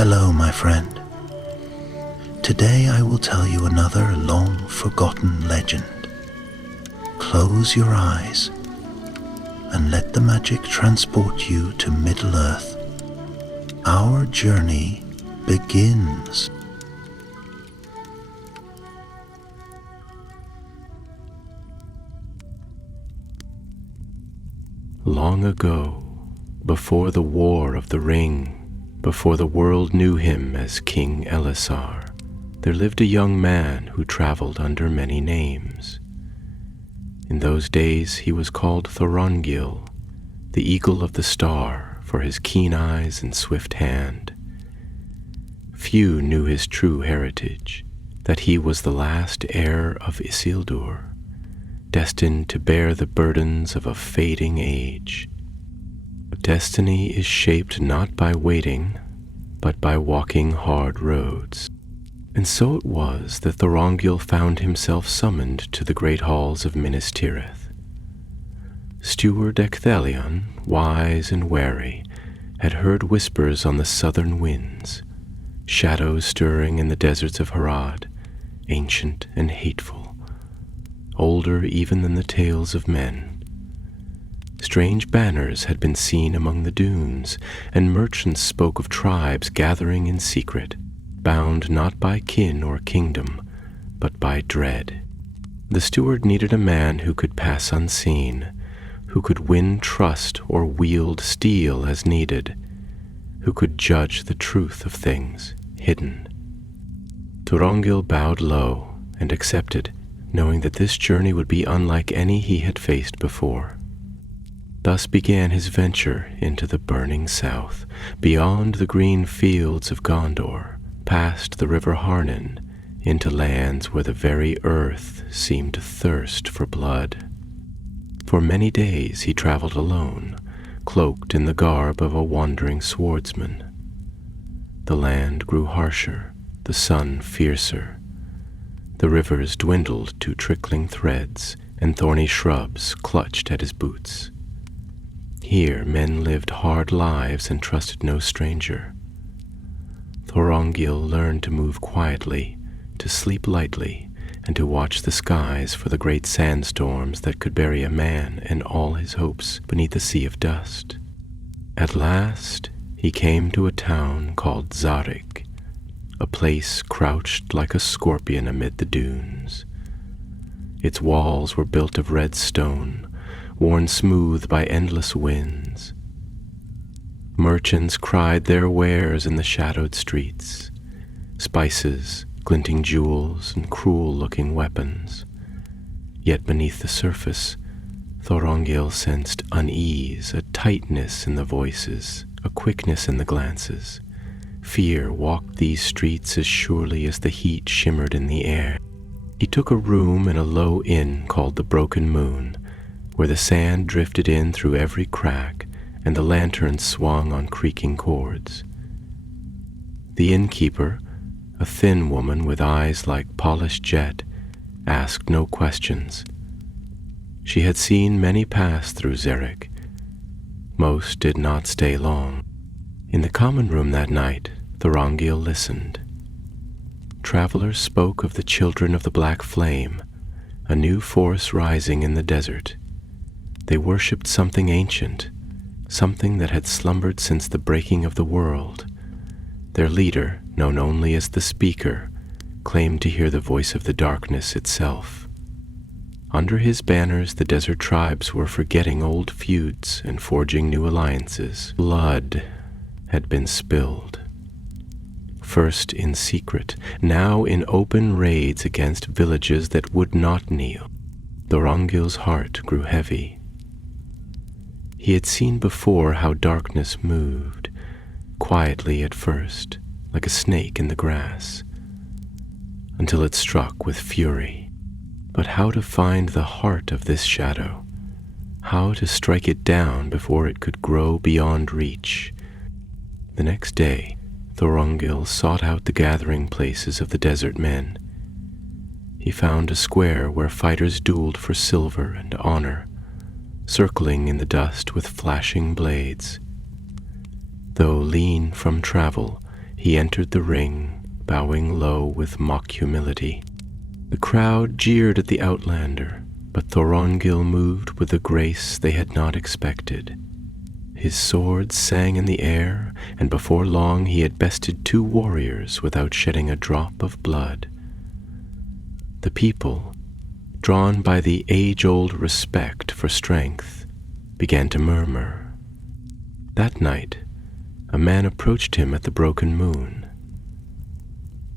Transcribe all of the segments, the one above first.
Hello, my friend. Today I will tell you another long-forgotten legend. Close your eyes and let the magic transport you to Middle-earth. Our journey begins. Long ago, before the War of the Ring, before the world knew him as King Elisar, there lived a young man who traveled under many names. In those days he was called Thorongil, the Eagle of the Star, for his keen eyes and swift hand. Few knew his true heritage, that he was the last heir of Isildur, destined to bear the burdens of a fading age. But destiny is shaped not by waiting, but by walking hard roads. And so it was that Thorongil found himself summoned to the great halls of Minas Tirith. Steward Ecthelion, wise and wary, had heard whispers on the southern winds, shadows stirring in the deserts of Harad, ancient and hateful, older even than the tales of men. Strange banners had been seen among the dunes, and merchants spoke of tribes gathering in secret, bound not by kin or kingdom, but by dread. The steward needed a man who could pass unseen, who could win trust or wield steel as needed, who could judge the truth of things hidden. Thorongil bowed low and accepted, knowing that this journey would be unlike any he had faced before. Thus began his venture into the burning south, beyond the green fields of Gondor, past the river Harnen, into lands where the very earth seemed to thirst for blood. For many days he traveled alone, cloaked in the garb of a wandering swordsman. The land grew harsher, the sun fiercer. The rivers dwindled to trickling threads, and thorny shrubs clutched at his boots. Here men lived hard lives and trusted no stranger. Thorongil learned to move quietly, to sleep lightly, and to watch the skies for the great sandstorms that could bury a man and all his hopes beneath a sea of dust. At last he came to a town called Zarig, a place crouched like a scorpion amid the dunes. Its walls were built of red stone, worn smooth by endless winds. Merchants cried their wares in the shadowed streets, spices, glinting jewels, and cruel-looking weapons. Yet beneath the surface, Thorongil sensed unease, a tightness in the voices, a quickness in the glances. Fear walked these streets as surely as the heat shimmered in the air. He took a room in a low inn called the Broken Moon, where the sand drifted in through every crack and the lanterns swung on creaking cords. The innkeeper, a thin woman with eyes like polished jet, asked no questions. She had seen many pass through Zarig. Most did not stay long. In the common room that night, Thorongil listened. Travelers spoke of the children of the Black Flame, a new force rising in the desert. They worshipped something ancient, something that had slumbered since the breaking of the world. Their leader, known only as the Speaker, claimed to hear the voice of the darkness itself. Under his banners, the desert tribes were forgetting old feuds and forging new alliances. Blood had been spilled. First in secret, now in open raids against villages that would not kneel. Thorongil's heart grew heavy. He had seen before how darkness moved, quietly at first, like a snake in the grass, until it struck with fury. But how to find the heart of this shadow? How to strike it down before it could grow beyond reach? The next day, Thorongil sought out the gathering places of the desert men. He found a square where fighters dueled for silver and honor, circling in the dust with flashing blades. Though lean from travel, he he entered the ring, bowing low with mock humility. The crowd jeered at the outlander, but Thorongil moved with a grace they had not expected. His sword sang in the air, and before long he had bested 2 warriors without shedding a drop of blood. The people, drawn by the age-old respect for strength, began to murmur. That night, a man approached him at the Broken Moon.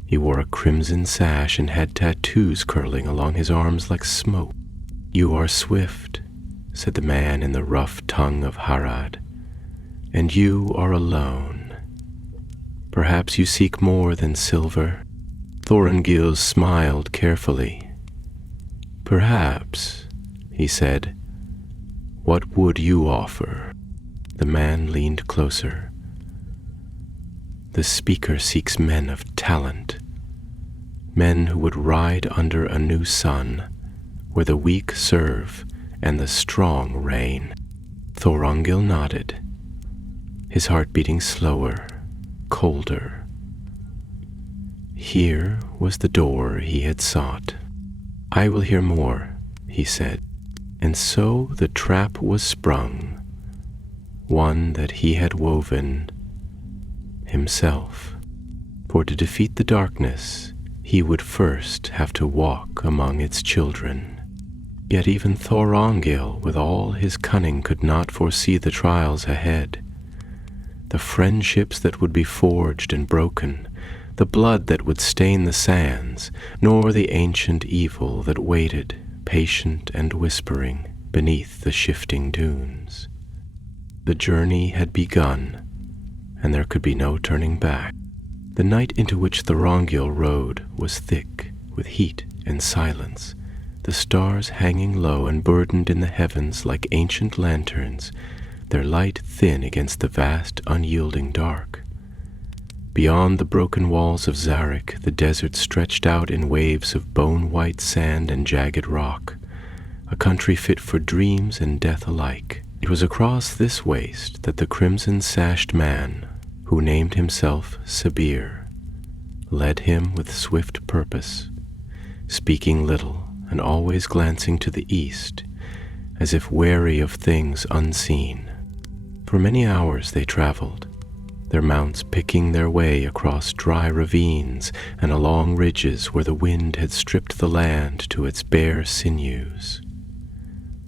He wore a crimson sash and had tattoos curling along his arms like smoke. "You are swift," said the man in the rough tongue of Harad, "and you are alone. Perhaps you seek more than silver." Thorongil smiled carefully. "Perhaps," he said. "What would you offer?" The man leaned closer. "The speaker seeks men of talent, men who would ride under a new sun, where the weak serve and the strong reign." Thorongil nodded, his heart beating slower, colder. Here was the door he had sought. "I will hear more," he said. And so the trap was sprung, one that he had woven himself. For to defeat the darkness, he would first have to walk among its children. Yet even Thorongil, with all his cunning, could not foresee the trials ahead, the friendships that would be forged and broken, the blood that would stain the sands, nor the ancient evil that waited, patient and whispering, beneath the shifting dunes. The journey had begun, and there could be no turning back. The night into which Thorongil rode was thick with heat and silence, the stars hanging low and burdened in the heavens like ancient lanterns, their light thin against the vast, unyielding dark. Beyond the broken walls of Zarek, the desert stretched out in waves of bone-white sand and jagged rock, a country fit for dreams and death alike. It was across this waste that the crimson-sashed man, who named himself Sabir, led him with swift purpose, speaking little and always glancing to the east, as if wary of things unseen. For many hours they traveled, their mounts picking their way across dry ravines and along ridges where the wind had stripped the land to its bare sinews.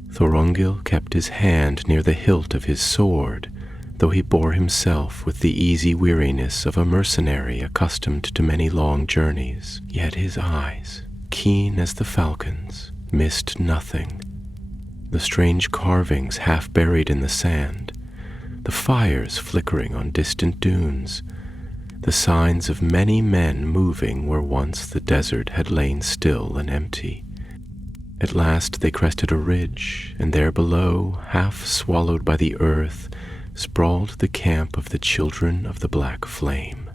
Thorongil kept his hand near the hilt of his sword, though he bore himself with the easy weariness of a mercenary accustomed to many long journeys. Yet his eyes, keen as the falcon's, missed nothing. The strange carvings half buried in the sand, the fires flickering on distant dunes, the signs of many men moving where once the desert had lain still and empty. At last they crested a ridge, and there below, half swallowed by the earth, sprawled the camp of the Children of the Black Flame.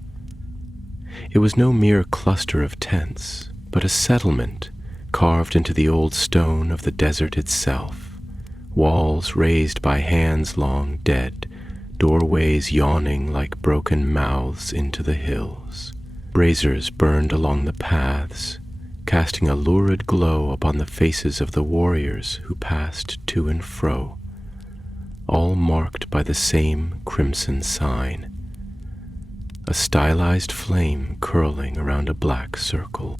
It was no mere cluster of tents, but a settlement carved into the old stone of the desert itself, walls raised by hands long dead, doorways yawning like broken mouths into the hills. Braziers burned along the paths, casting a lurid glow upon the faces of the warriors who passed to and fro, all marked by the same crimson sign, a stylized flame curling around a black circle.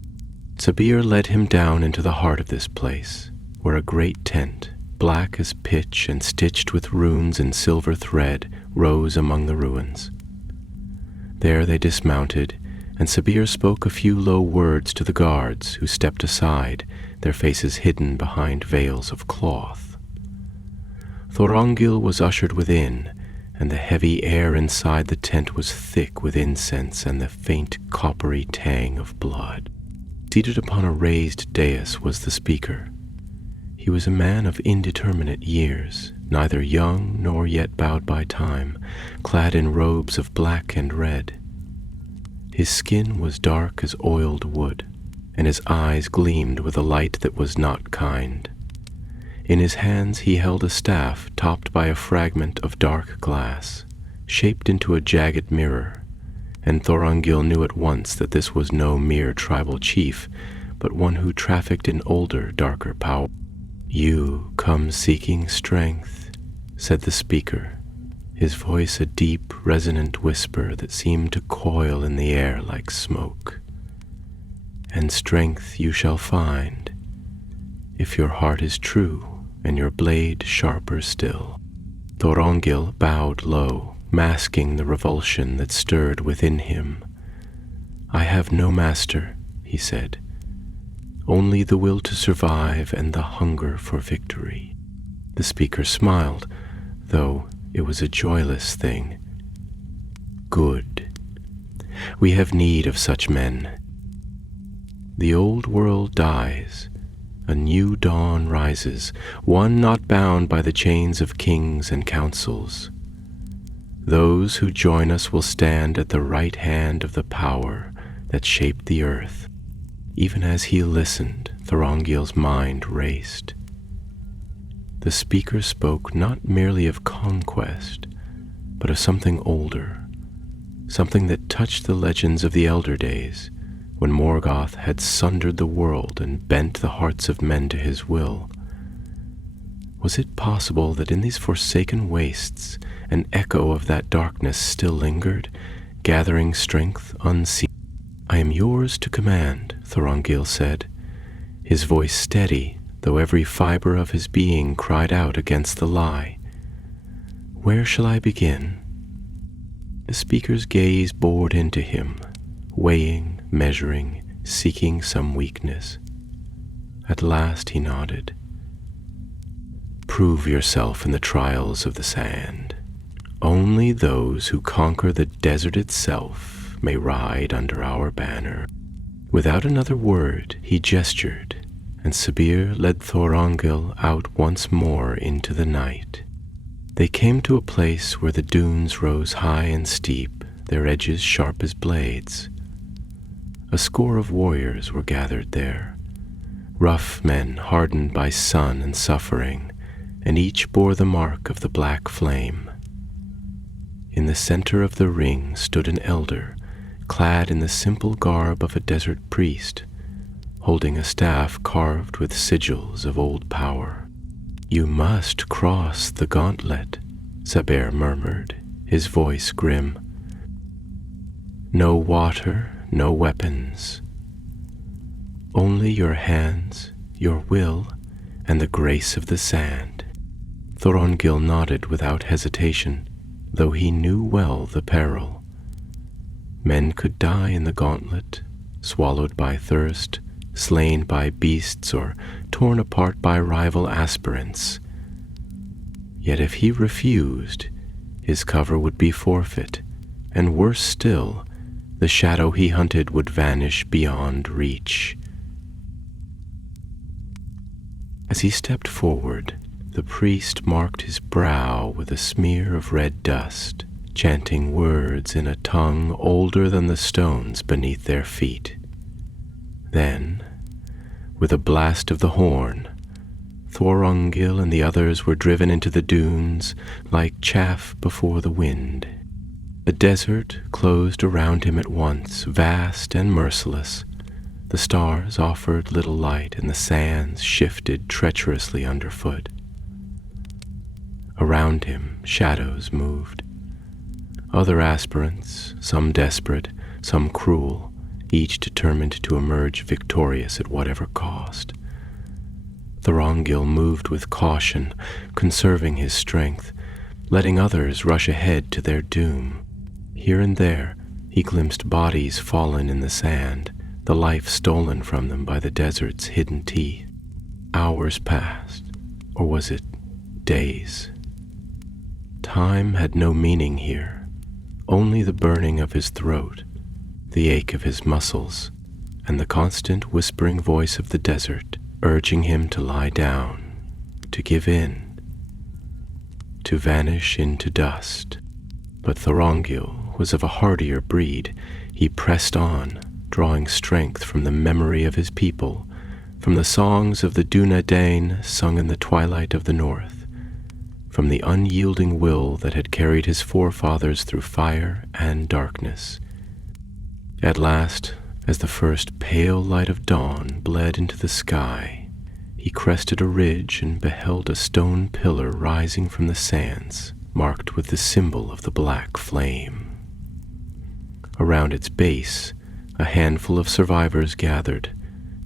Sabir led him down into the heart of this place, where a great tent, black as pitch and stitched with runes and silver thread, rose among the ruins. There they dismounted, and Sabir spoke a few low words to the guards, who stepped aside, their faces hidden behind veils of cloth. Thorongil was ushered within, and the heavy air inside the tent was thick with incense and the faint coppery tang of blood. Seated upon a raised dais was the speaker. He was a man of indeterminate years, neither young nor yet bowed by time, clad in robes of black and red. His skin was dark as oiled wood, and his eyes gleamed with a light that was not kind. In his hands he held a staff topped by a fragment of dark glass, shaped into a jagged mirror, and Thorongil knew at once that this was no mere tribal chief, but one who trafficked in older, darker power. "You come seeking strength," said the speaker, his voice a deep, resonant whisper that seemed to coil in the air like smoke. "And strength you shall find, if your heart is true and your blade sharper still." Thorongil bowed low, masking the revulsion that stirred within him. "I have no master," he said, "only the will to survive and the hunger for victory." The speaker smiled, though it was a joyless thing. "Good. We have need of such men. The old world dies, a new dawn rises, one not bound by the chains of kings and councils. Those who join us will stand at the right hand of the power that shaped the earth." Even as he listened, Thorongil's mind raced. The speaker spoke not merely of conquest, but of something older, something that touched the legends of the elder days, when Morgoth had sundered the world and bent the hearts of men to his will. Was it possible that in these forsaken wastes an echo of that darkness still lingered, gathering strength unseen? "I am yours to command," Thorongil said, his voice steady, though every fiber of his being cried out against the lie. "Where shall I begin?" The speaker's gaze bored into him, weighing, measuring, seeking some weakness. At last he nodded. "Prove yourself in the trials of the sand. Only those who conquer the desert itself may ride under our banner." Without another word, he gestured, and Sabir led Thorongil out once more into the night. They came to a place where the dunes rose high and steep, their edges sharp as blades. A score of warriors were gathered there, rough men hardened by sun and suffering, and each bore the mark of the black flame. In the center of the ring stood an elder, clad in the simple garb of a desert priest, holding a staff carved with sigils of old power. "You must cross the gauntlet," Sabir murmured, his voice grim. "No water, no weapons. Only your hands, your will, and the grace of the sand." Thorongil nodded without hesitation, though he knew well the peril. Men could die in the gauntlet, swallowed by thirst, slain by beasts, or torn apart by rival aspirants. Yet if he refused, his cover would be forfeit, and worse still, the shadow he hunted would vanish beyond reach. As he stepped forward, the priest marked his brow with a smear of red dust, chanting words in a tongue older than the stones beneath their feet. Then, with a blast of the horn, Thorongil and the others were driven into the dunes like chaff before the wind. The desert closed around him at once, vast and merciless. The stars offered little light, and the sands shifted treacherously underfoot. Around him, shadows moved. Other aspirants, some desperate, some cruel, each determined to emerge victorious at whatever cost. Thorongil moved with caution, conserving his strength, letting others rush ahead to their doom. Here and there, he glimpsed bodies fallen in the sand, the life stolen from them by the desert's hidden teeth. Hours passed, or was it days? Time had no meaning here, only the burning of his throat, the ache of his muscles, and the constant whispering voice of the desert urging him to lie down, to give in, to vanish into dust. But Thorongil was of a hardier breed. He pressed on, drawing strength from the memory of his people, from the songs of the Dunedain sung in the twilight of the north, from the unyielding will that had carried his forefathers through fire and darkness. At last, as the first pale light of dawn bled into the sky, he crested a ridge and beheld a stone pillar rising from the sands, marked with the symbol of the black flame. Around its base, a handful of survivors gathered,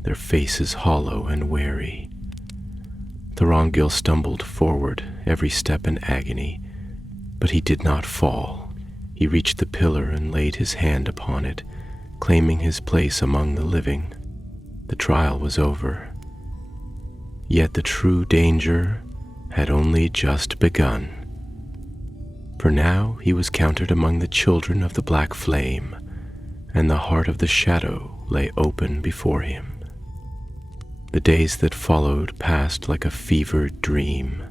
their faces hollow and weary. Thorongil stumbled forward, every step in agony, but he did not fall. He reached the pillar and laid his hand upon it, claiming his place among the living. The trial was over. Yet the true danger had only just begun. For now he was counted among the children of the black flame, and the heart of the shadow lay open before him. The days that followed passed like a fevered dream,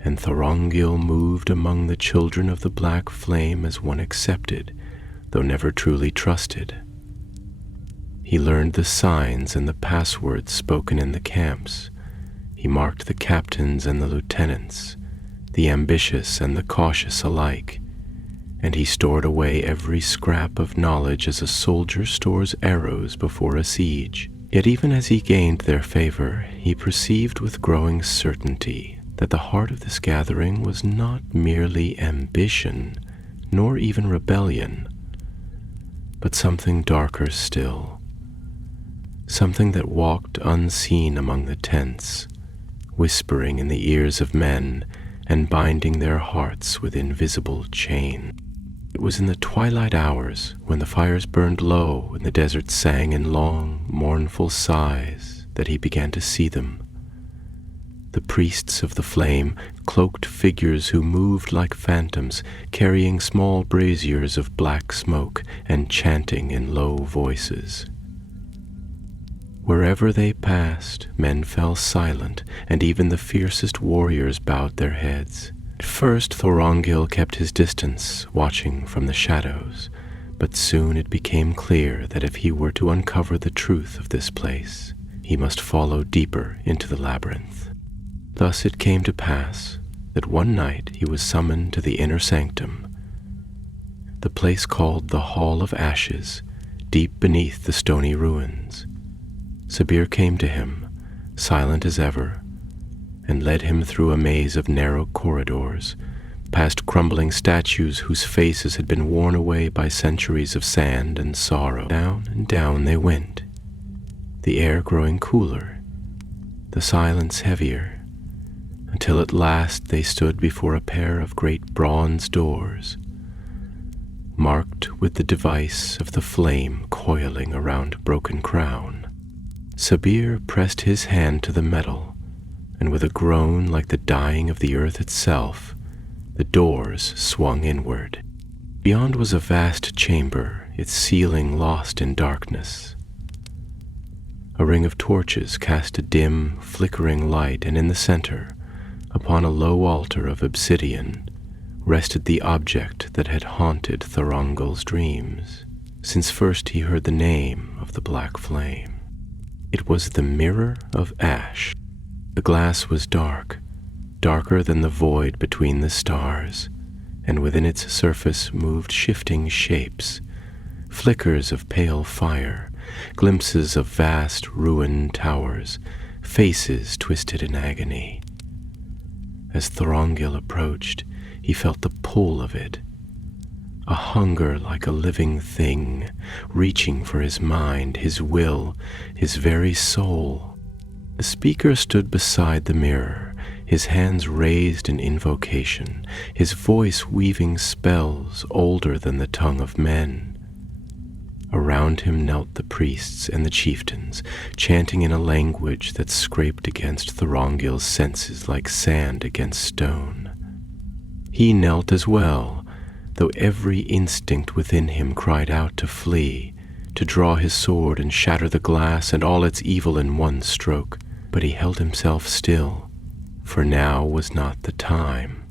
and Thorongil moved among the children of the black flame as one accepted, though never truly trusted. He learned the signs and the passwords spoken in the camps. He marked the captains and the lieutenants, the ambitious and the cautious alike, and he stored away every scrap of knowledge as a soldier stores arrows before a siege. Yet even as he gained their favor, he perceived with growing certainty that the heart of this gathering was not merely ambition, nor even rebellion, but something darker still, something that walked unseen among the tents, whispering in the ears of men and binding their hearts with invisible chains. It was in the twilight hours, when the fires burned low and the desert sang in long, mournful sighs, that he began to see them. The priests of the flame, cloaked figures who moved like phantoms, carrying small braziers of black smoke and chanting in low voices. Wherever they passed, men fell silent, and even the fiercest warriors bowed their heads. At first Thorongil kept his distance, watching from the shadows, but soon it became clear that if he were to uncover the truth of this place, he must follow deeper into the labyrinth. Thus it came to pass that one night he was summoned to the inner sanctum, the place called the Hall of Ashes, deep beneath the stony ruins. Sabir came to him, silent as ever, and led him through a maze of narrow corridors, past crumbling statues whose faces had been worn away by centuries of sand and sorrow. Down and down they went, the air growing cooler, the silence heavier, until at last they stood before a pair of great bronze doors, marked with the device of the flame coiling around Broken Crown. Sabir pressed his hand to the metal, and with a groan like the dying of the earth itself, the doors swung inward. Beyond was a vast chamber, its ceiling lost in darkness. A ring of torches cast a dim, flickering light, and in the center, upon a low altar of obsidian, rested the object that had haunted Thorongil's dreams, since first he heard the name of the Black Flame. It was the Mirror of Ash. The glass was dark, darker than the void between the stars, and within its surface moved shifting shapes, flickers of pale fire, glimpses of vast ruined towers, faces twisted in agony. As Thorongil approached, he felt the pull of it, a hunger like a living thing, reaching for his mind, his will, his very soul. The speaker stood beside the mirror, his hands raised in invocation, his voice weaving spells older than the tongue of men. Around him knelt the priests and the chieftains, chanting in a language that scraped against Thorongil's senses like sand against stone. He knelt as well, though every instinct within him cried out to flee, to draw his sword and shatter the glass and all its evil in one stroke. But he held himself still, for now was not the time.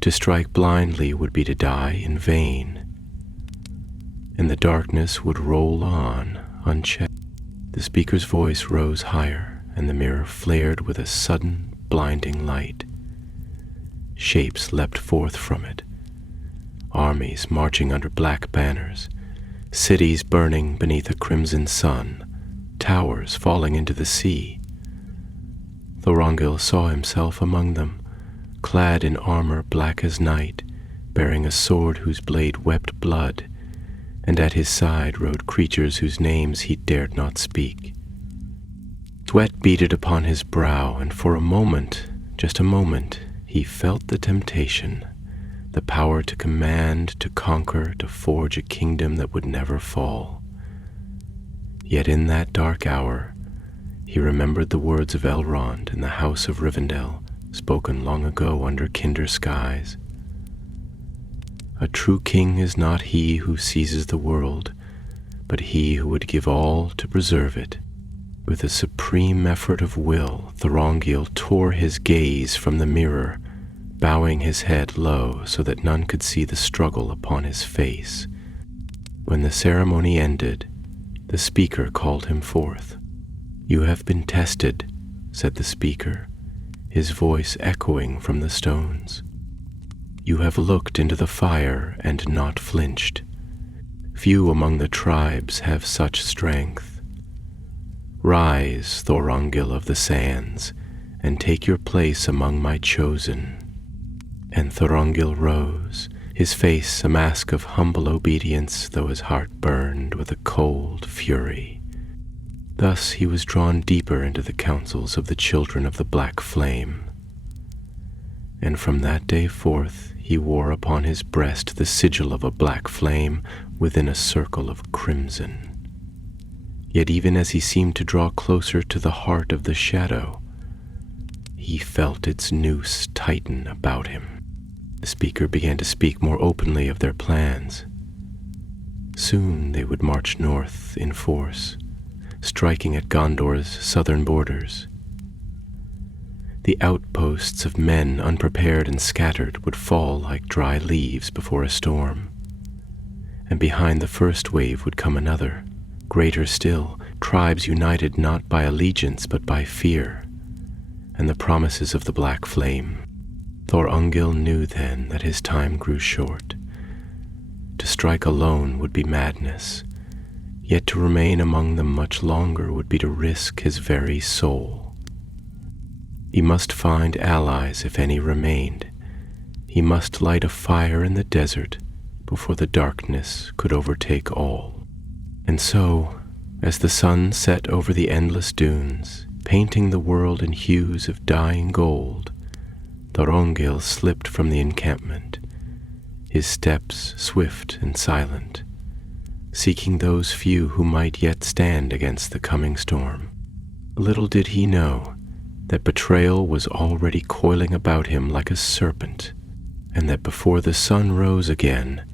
To strike blindly would be to die in vain, and the darkness would roll on unchecked. The speaker's voice rose higher, and the mirror flared with a sudden, blinding light. Shapes leapt forth from it, armies marching under black banners, cities burning beneath a crimson sun, towers falling into the sea. Thorongil saw himself among them, clad in armor black as night, bearing a sword whose blade wept blood, and at his side rode creatures whose names he dared not speak. Sweat beaded upon his brow, and for a moment, just a moment, he felt the temptation, the power to command, to conquer, to forge a kingdom that would never fall. Yet in that dark hour, he remembered the words of Elrond in the House of Rivendell, spoken long ago under kinder skies. A true king is not he who seizes the world, but he who would give all to preserve it. With a supreme effort of will, Thorongil tore his gaze from the mirror, bowing his head low so that none could see the struggle upon his face. When the ceremony ended, the speaker called him forth. "You have been tested," said the speaker, his voice echoing from the stones. "You have looked into the fire and not flinched. Few among the tribes have such strength. Rise, Thorongil of the Sands, and take your place among my chosen." And Thorongil rose, his face a mask of humble obedience, though his heart burned with a cold fury. Thus he was drawn deeper into the councils of the children of the Black Flame. And from that day forth he wore upon his breast the sigil of a black flame within a circle of crimson. Yet even as he seemed to draw closer to the heart of the shadow, he felt its noose tighten about him. The speaker began to speak more openly of their plans. Soon they would march north in force, striking at Gondor's southern borders. The outposts of men unprepared and scattered would fall like dry leaves before a storm. And behind the first wave would come another, greater still, tribes united not by allegiance but by fear, and the promises of the Black Flame. Thorongil knew then that his time grew short. To strike alone would be madness, yet to remain among them much longer would be to risk his very soul. He must find allies if any remained. He must light a fire in the desert before the darkness could overtake all. And so, as the sun set over the endless dunes, painting the world in hues of dying gold, Thorongil slipped from the encampment, his steps swift and silent, seeking those few who might yet stand against the coming storm. Little did he know that betrayal was already coiling about him like a serpent, and that before the sun rose again,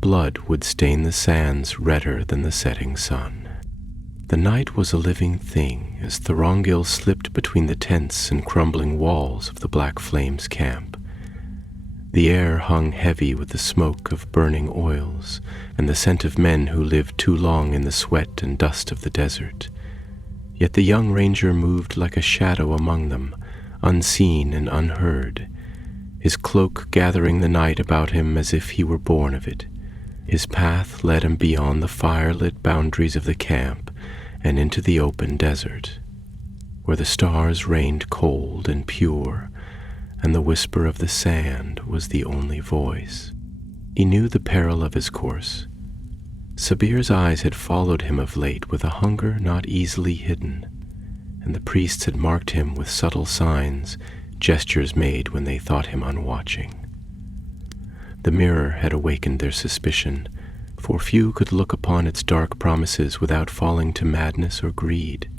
blood would stain the sands redder than the setting sun. The night was a living thing as Thorongil slipped between the tents and crumbling walls of the Black Flame's camp. The air hung heavy with the smoke of burning oils and the scent of men who lived too long in the sweat and dust of the desert. Yet the young ranger moved like a shadow among them, unseen and unheard, his cloak gathering the night about him as if he were born of it. His path led him beyond the fire-lit boundaries of the camp and into the open desert, where the stars rained cold and pure, and the whisper of the sand was the only voice. He knew the peril of his course. Sabir's eyes had followed him of late with a hunger not easily hidden, and the priests had marked him with subtle signs, gestures made when they thought him unwatching. The mirror had awakened their suspicion, for few could look upon its dark promises without falling to madness or greed.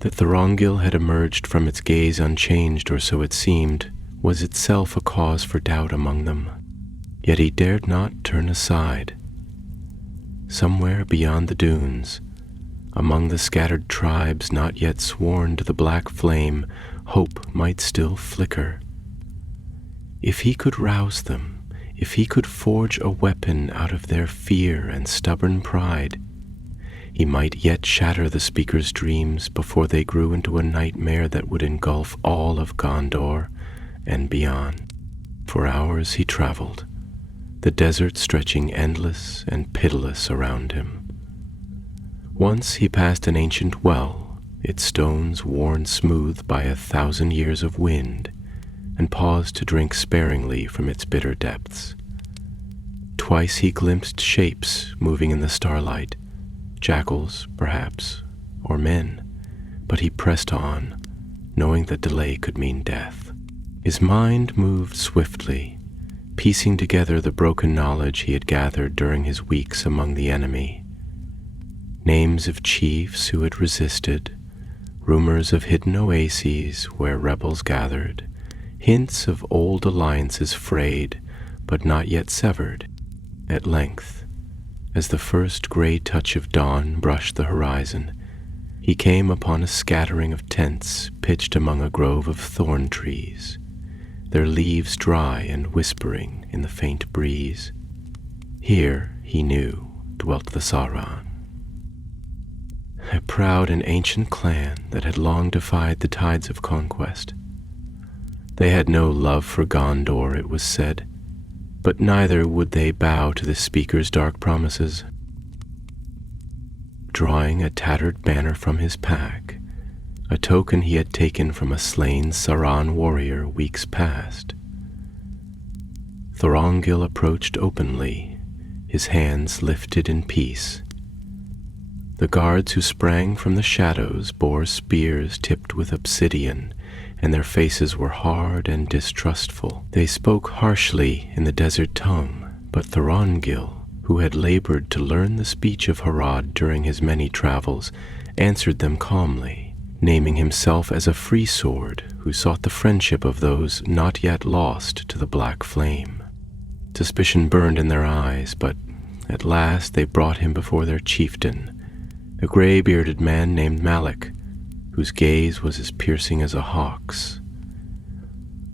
That Thorongil had emerged from its gaze unchanged, or so it seemed, was itself a cause for doubt among them. Yet he dared not turn aside. Somewhere beyond the dunes, among the scattered tribes not yet sworn to the Black Flame, hope might still flicker. If he could rouse them, if he could forge a weapon out of their fear and stubborn pride, he might yet shatter the speaker's dreams before they grew into a nightmare that would engulf all of Gondor and beyond. For hours he traveled, the desert stretching endless and pitiless around him. Once he passed an ancient well, its stones worn smooth by 1,000 years of wind, and paused to drink sparingly from its bitter depths. Twice he glimpsed shapes moving in the starlight, jackals, perhaps, or men, but he pressed on, knowing that delay could mean death. His mind moved swiftly, piecing together the broken knowledge he had gathered during his weeks among the enemy. Names of chiefs who had resisted, rumors of hidden oases where rebels gathered, hints of old alliances frayed but not yet severed. At length, as the first gray touch of dawn brushed the horizon, he came upon a scattering of tents pitched among a grove of thorn trees, their leaves dry and whispering in the faint breeze. Here, he knew, dwelt the Sauron, a proud and ancient clan that had long defied the tides of conquest. They had no love for Gondor, it was said, but neither would they bow to the speaker's dark promises. Drawing a tattered banner from his pack, a token he had taken from a slain Sauron warrior weeks past, Thorongil approached openly, his hands lifted in peace. The guards who sprang from the shadows bore spears tipped with obsidian, and their faces were hard and distrustful. They spoke harshly in the desert tongue, but Thorongil, who had labored to learn the speech of Harad during his many travels, answered them calmly, naming himself as a free sword who sought the friendship of those not yet lost to the black flame. Suspicion burned in their eyes, but at last they brought him before their chieftain, a gray-bearded man named Malik, whose gaze was as piercing as a hawk's.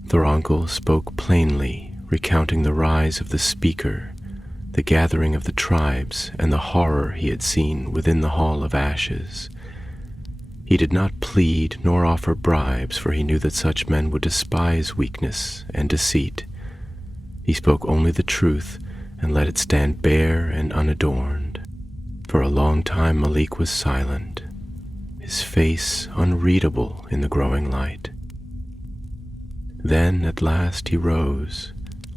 Thorongil spoke plainly, recounting the rise of the speaker, the gathering of the tribes, and the horror he had seen within the Hall of Ashes. He did not plead nor offer bribes, for he knew that such men would despise weakness and deceit. He spoke only the truth and let it stand bare and unadorned. For a long time Malik was silent, his face unreadable in the growing light. Then at last he rose,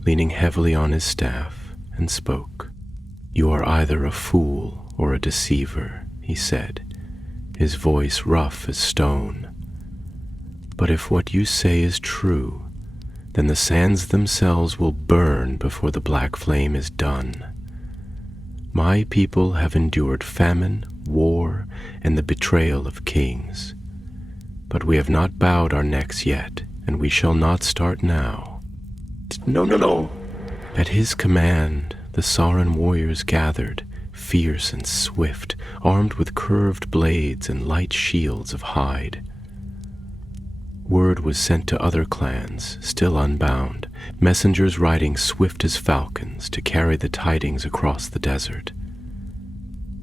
leaning heavily on his staff, and spoke. "You are either a fool or a deceiver," he said, his voice rough as stone. "But if what you say is true, then the sands themselves will burn before the black flame is done. My people have endured famine, war, and the betrayal of kings. But we have not bowed our necks yet, and we shall not start now." No. At his command, the Sauron warriors gathered, fierce and swift, armed with curved blades and light shields of hide. Word was sent to other clans, still unbound, messengers riding swift as falcons to carry the tidings across the desert.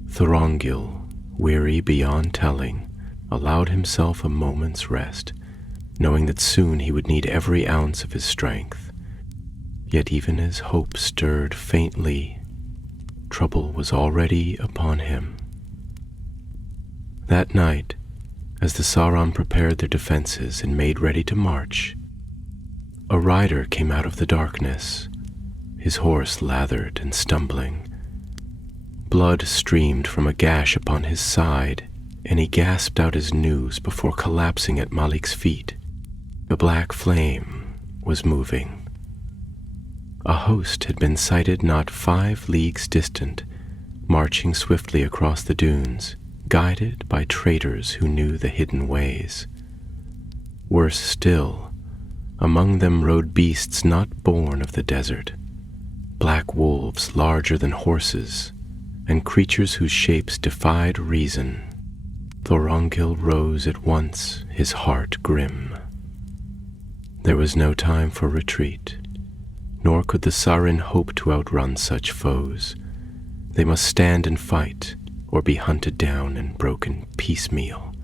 Thorongil, weary beyond telling, allowed himself a moment's rest, knowing that soon he would need every ounce of his strength. Yet even as hope stirred faintly, trouble was already upon him. That night, as the Sauron prepared their defenses and made ready to march, a rider came out of the darkness, his horse lathered and stumbling. Blood streamed from a gash upon his side, and he gasped out his news before collapsing at Malik's feet. The black flame was moving. A host had been sighted not 5 leagues distant, marching swiftly across the dunes, guided by traders who knew the hidden ways. Worse still, among them rode beasts not born of the desert, black wolves larger than horses, and creatures whose shapes defied reason. Thorongil rose at once, his heart grim. There was no time for retreat, nor could the Sauron hope to outrun such foes. They must stand and fight, or be hunted down and broken piecemeal.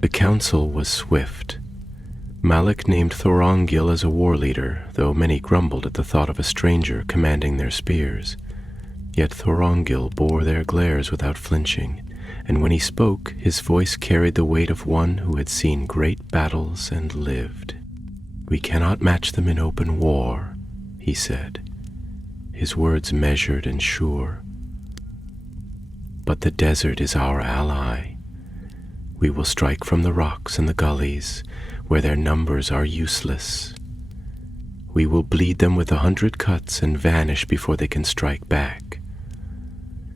The council was swift. Malek named Thorongil as a war leader, though many grumbled at the thought of a stranger commanding their spears. Yet Thorongil bore their glares without flinching, and when he spoke, his voice carried the weight of one who had seen great battles and lived. "We cannot match them in open war," he said, his words measured and sure. "But the desert is our ally. We will strike from the rocks and the gullies, where their numbers are useless. We will bleed them with 100 cuts and vanish before they can strike back.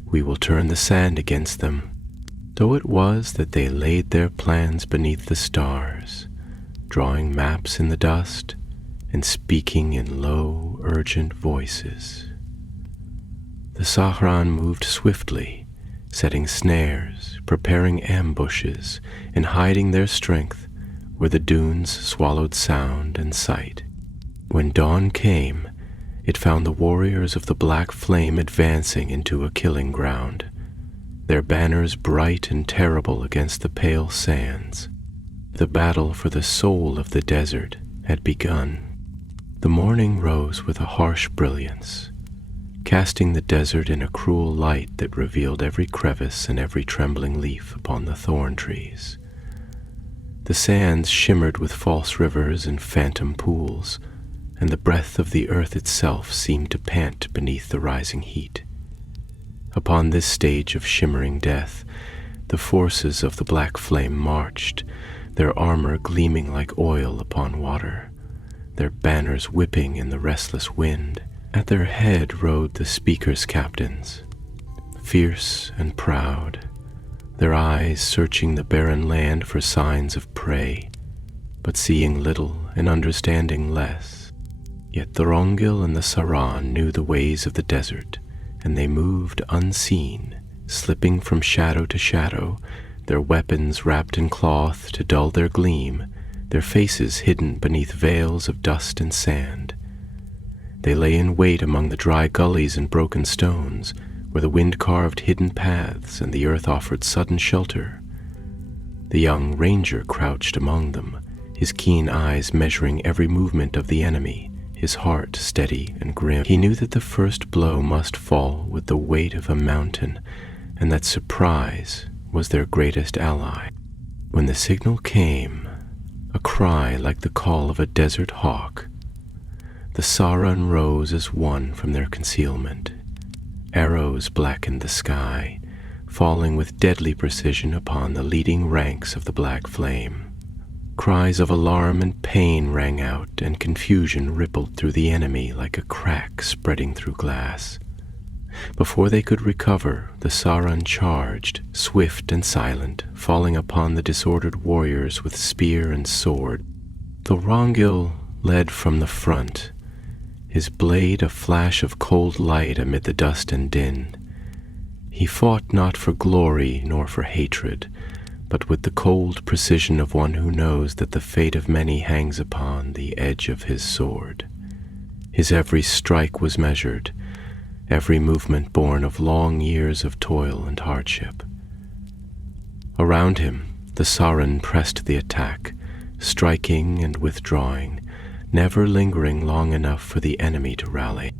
We will turn the sand against them, though it was that they laid their plans beneath the stars, drawing maps in the dust and speaking in low, urgent voices." The Sahran moved swiftly, setting snares, preparing ambushes, and hiding their strength where the dunes swallowed sound and sight. When dawn came, it found the warriors of the Black Flame advancing into a killing ground, their banners bright and terrible against the pale sands. The battle for the soul of the desert had begun. The morning rose with a harsh brilliance, casting the desert in a cruel light that revealed every crevice and every trembling leaf upon the thorn trees. The sands shimmered with false rivers and phantom pools, and the breath of the earth itself seemed to pant beneath the rising heat. Upon this stage of shimmering death, the forces of the Black Flame marched, their armor gleaming like oil upon water, their banners whipping in the restless wind. At their head rode the speakers' captains, fierce and proud, their eyes searching the barren land for signs of prey, but seeing little and understanding less. Yet Thorongil and the Saran knew the ways of the desert, and they moved unseen, slipping from shadow to shadow, their weapons wrapped in cloth to dull their gleam, their faces hidden beneath veils of dust and sand. They lay in wait among the dry gullies and broken stones, where the wind carved hidden paths and the earth offered sudden shelter. The young ranger crouched among them, his keen eyes measuring every movement of the enemy, his heart steady and grim. He knew that the first blow must fall with the weight of a mountain, and that surprise was their greatest ally. When the signal came, a cry like the call of a desert hawk, the Sauron rose as one from their concealment. Arrows blackened the sky, falling with deadly precision upon the leading ranks of the Black Flame. Cries of alarm and pain rang out, and confusion rippled through the enemy like a crack spreading through glass. Before they could recover, the Sauron charged, swift and silent, falling upon the disordered warriors with spear and sword. Thorongil led from the front, his blade a flash of cold light amid the dust and din. He fought not for glory nor for hatred, but with the cold precision of one who knows that the fate of many hangs upon the edge of his sword. His every strike was measured, every movement born of long years of toil and hardship. Around him, the Sauron pressed the attack, striking and withdrawing, never lingering long enough for the enemy to rally.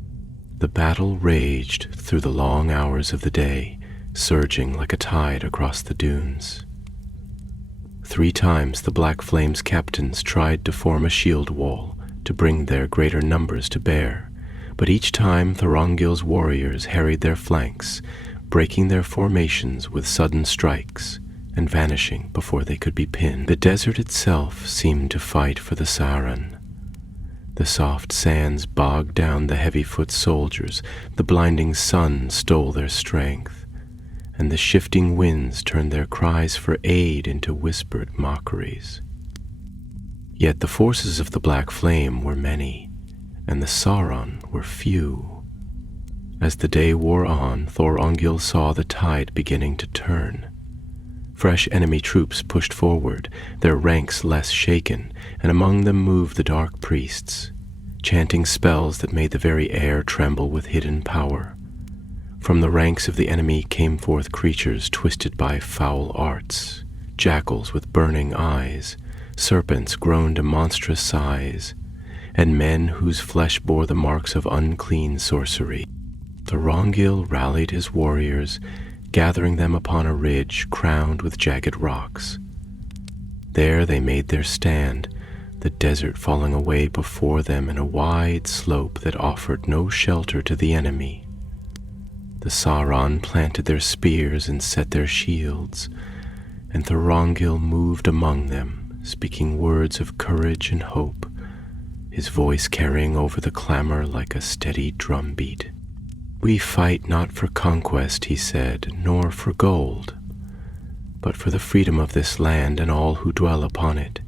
The battle raged through the long hours of the day, surging like a tide across the dunes. 3 times the Black Flame's captains tried to form a shield wall to bring their greater numbers to bear, but each time Thorongil's warriors harried their flanks, breaking their formations with sudden strikes and vanishing before they could be pinned. The desert itself seemed to fight for the Sauron. The soft sands bogged down the heavy-foot soldiers, the blinding sun stole their strength, and the shifting winds turned their cries for aid into whispered mockeries. Yet the forces of the Black Flame were many, and the Sauron were few. As the day wore on, Thorongil saw the tide beginning to turn. Fresh enemy troops pushed forward, their ranks less shaken, and among them moved the dark priests, chanting spells that made the very air tremble with hidden power. From the ranks of the enemy came forth creatures twisted by foul arts, jackals with burning eyes, serpents grown to monstrous size, and men whose flesh bore the marks of unclean sorcery. Thorongil rallied his warriors, gathering them upon a ridge crowned with jagged rocks. There they made their stand, the desert falling away before them in a wide slope that offered no shelter to the enemy. The Sauron planted their spears and set their shields, and Thorongil moved among them, speaking words of courage and hope, his voice carrying over the clamor like a steady drumbeat. "We fight not for conquest," he said, "nor for gold, but for the freedom of this land and all who dwell upon it.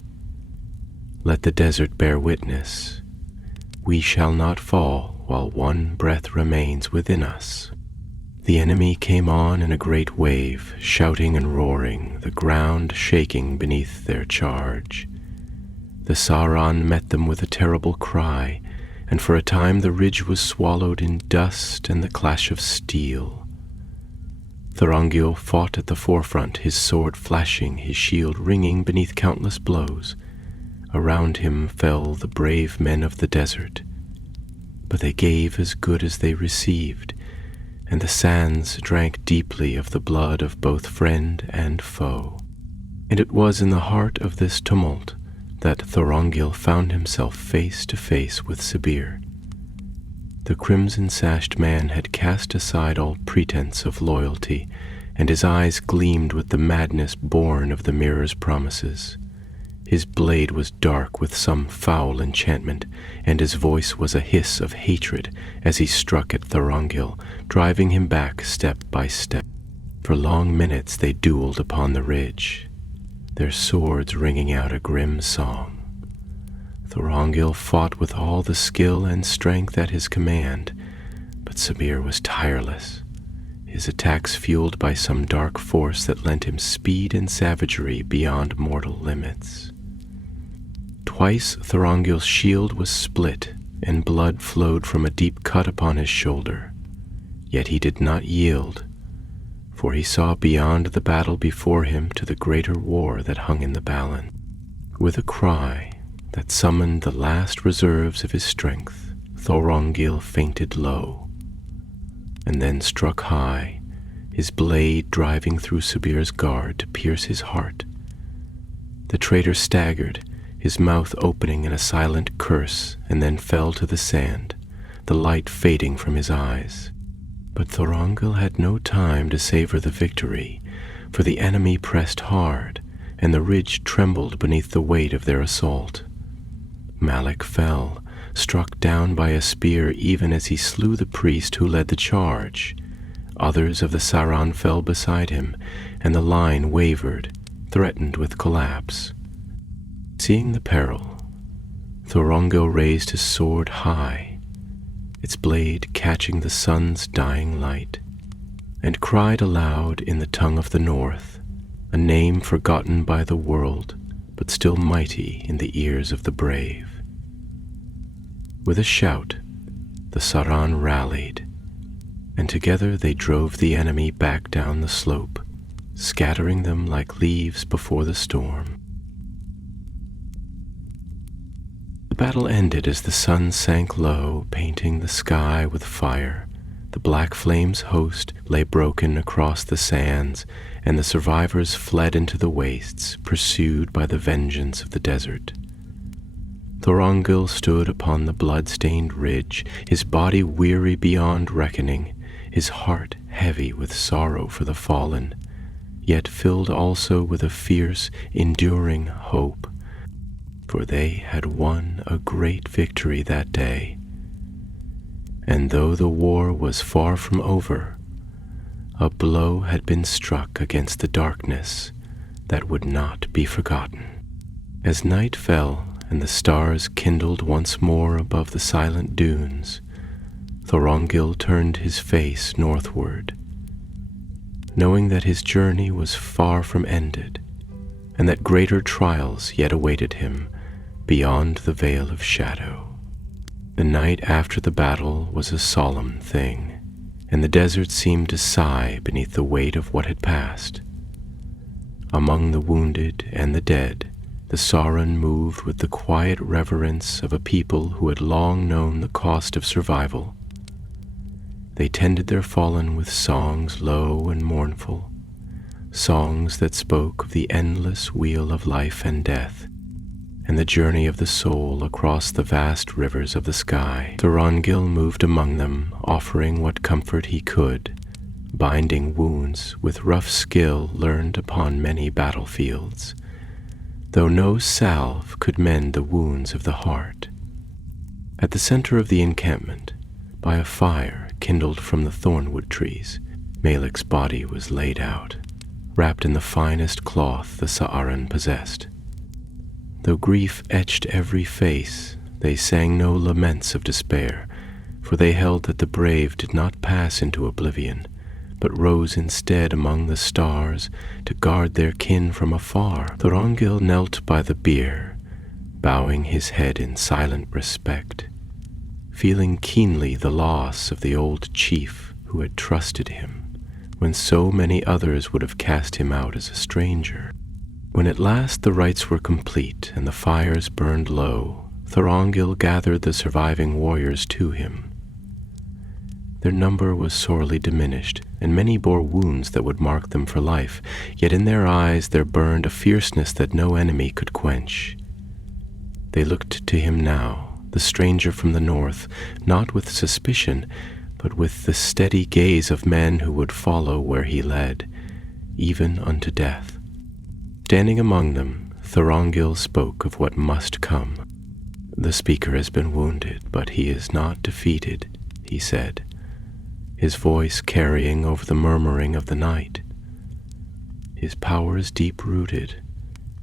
Let the desert bear witness. We shall not fall while one breath remains within us." The enemy came on in a great wave, shouting and roaring, the ground shaking beneath their charge. The Sauron met them with a terrible cry, and for a time the ridge was swallowed in dust and the clash of steel. Thorongil fought at the forefront, his sword flashing, his shield ringing beneath countless blows. Around him fell the brave men of the desert, but they gave as good as they received, and the sands drank deeply of the blood of both friend and foe. And it was in the heart of this tumult that Thorongil found himself face to face with Sabir. The crimson-sashed man had cast aside all pretense of loyalty, and his eyes gleamed with the madness born of the mirror's promises. His blade was dark with some foul enchantment, and his voice was a hiss of hatred as he struck at Thorongil, driving him back step by step. For long minutes they dueled upon the ridge, their swords ringing out a grim song. Thorongil fought with all the skill and strength at his command, but Sabir was tireless, his attacks fueled by some dark force that lent him speed and savagery beyond mortal limits. Twice Thorongil's shield was split, and blood flowed from a deep cut upon his shoulder. Yet he did not yield, for he saw beyond the battle before him to the greater war that hung in the balance. With a cry that summoned the last reserves of his strength, Thorongil fainted low, and then struck high, his blade driving through Sabir's guard to pierce his heart. The traitor staggered, his mouth opening in a silent curse, and then fell to the sand, the light fading from his eyes. But Thorongil had no time to savor the victory, for the enemy pressed hard, and the ridge trembled beneath the weight of their assault. Malak fell, struck down by a spear even as he slew the priest who led the charge. Others of the Sauron fell beside him, and the line wavered, threatened with collapse. Seeing the peril, Thorongil raised his sword high, its blade catching the sun's dying light, and cried aloud in the tongue of the north, a name forgotten by the world, but still mighty in the ears of the brave. With a shout, the Sauron rallied, and together they drove the enemy back down the slope, scattering them like leaves before the storm. The battle ended as the sun sank low, painting the sky with fire. The Black Flame's host lay broken across the sands, and the survivors fled into the wastes, pursued by the vengeance of the desert. Thorongil stood upon the blood-stained ridge, his body weary beyond reckoning, his heart heavy with sorrow for the fallen, yet filled also with a fierce, enduring hope, for they had won a great victory that day. And though the war was far from over, a blow had been struck against the darkness that would not be forgotten. As night fell and the stars kindled once more above the silent dunes, Thorongil turned his face northward, knowing that his journey was far from ended, and that greater trials yet awaited him beyond the veil of shadow. The night after the battle was a solemn thing, and the desert seemed to sigh beneath the weight of what had passed. Among the wounded and the dead, the Sauron moved with the quiet reverence of a people who had long known the cost of survival. They tended their fallen with songs low and mournful, songs that spoke of the endless wheel of life and death, and the journey of the soul across the vast rivers of the sky. Thorongil moved among them, offering what comfort he could, binding wounds with rough skill learned upon many battlefields, though no salve could mend the wounds of the heart. At the center of the encampment, by a fire kindled from the thornwood trees, Malik's body was laid out, wrapped in the finest cloth the Sauron possessed. Though grief etched every face, they sang no laments of despair, for they held that the brave did not pass into oblivion, but rose instead among the stars to guard their kin from afar. Thorongil knelt by the bier, bowing his head in silent respect, feeling keenly the loss of the old chief who had trusted him when so many others would have cast him out as a stranger. When at last the rites were complete and the fires burned low, Thorongil gathered the surviving warriors to him. Their number was sorely diminished, and many bore wounds that would mark them for life, yet in their eyes there burned a fierceness that no enemy could quench. They looked to him now, the stranger from the north, not with suspicion, but with the steady gaze of men who would follow where he led, even unto death. Standing among them, Thorongil spoke of what must come. "The speaker has been wounded, but he is not defeated," he said, his voice carrying over the murmuring of the night. "His power is deep-rooted,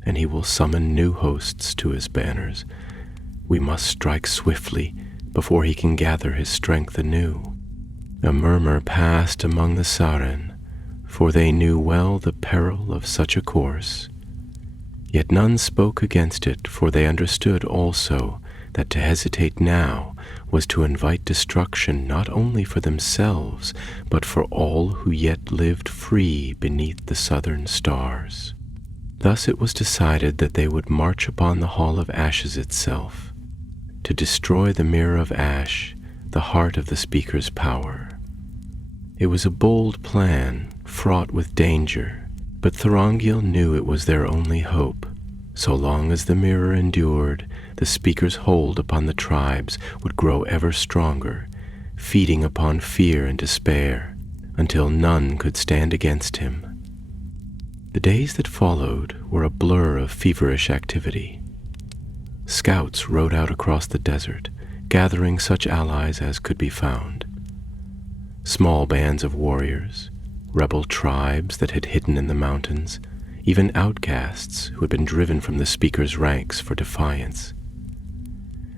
and he will summon new hosts to his banners. We must strike swiftly before he can gather his strength anew." A murmur passed among the Sauron, for they knew well the peril of such a course. Yet none spoke against it, for they understood also that to hesitate now was to invite destruction not only for themselves, but for all who yet lived free beneath the southern stars. Thus it was decided that they would march upon the Hall of Ashes itself, to destroy the Mirror of Ash, the heart of the speaker's power. It was a bold plan, fraught with danger, but Thorongil knew it was their only hope. So long as the mirror endured, the speaker's hold upon the tribes would grow ever stronger, feeding upon fear and despair, until none could stand against him. The days that followed were a blur of feverish activity. Scouts rode out across the desert, gathering such allies as could be found. Small bands of warriors, rebel tribes that had hidden in the mountains, even outcasts who had been driven from the speaker's ranks for defiance.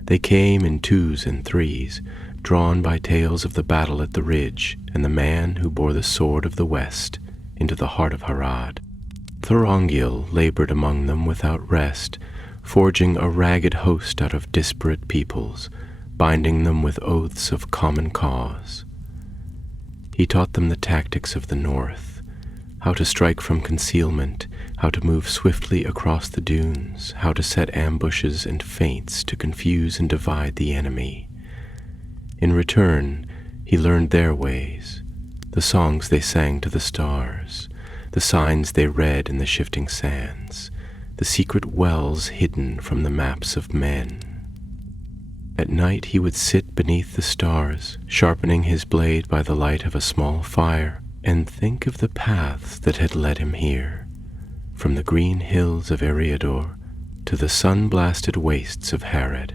They came in twos and threes, drawn by tales of the battle at the ridge and the man who bore the sword of the west into the heart of Harad. Thorongil labored among them without rest, forging a ragged host out of disparate peoples, binding them with oaths of common cause. He taught them the tactics of the north, how to strike from concealment, how to move swiftly across the dunes, how to set ambushes and feints to confuse and divide the enemy. In return, he learned their ways, the songs they sang to the stars, the signs they read in the shifting sands, the secret wells hidden from the maps of men. At night he would sit beneath the stars, sharpening his blade by the light of a small fire, and think of the paths that had led him here, from the green hills of Eriador to the sun-blasted wastes of Harad,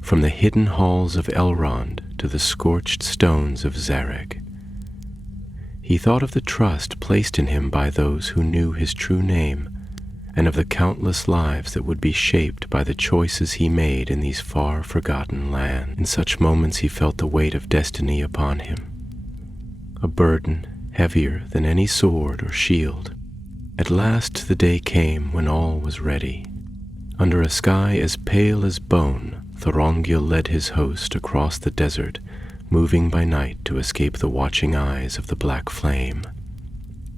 from the hidden halls of Elrond to the scorched stones of Zarek. He thought of the trust placed in him by those who knew his true name, and of the countless lives that would be shaped by the choices he made in these far-forgotten lands. In such moments he felt the weight of destiny upon him, a burden heavier than any sword or shield. At last the day came when all was ready. Under a sky as pale as bone, Thorongil led his host across the desert, moving by night to escape the watching eyes of the black flame.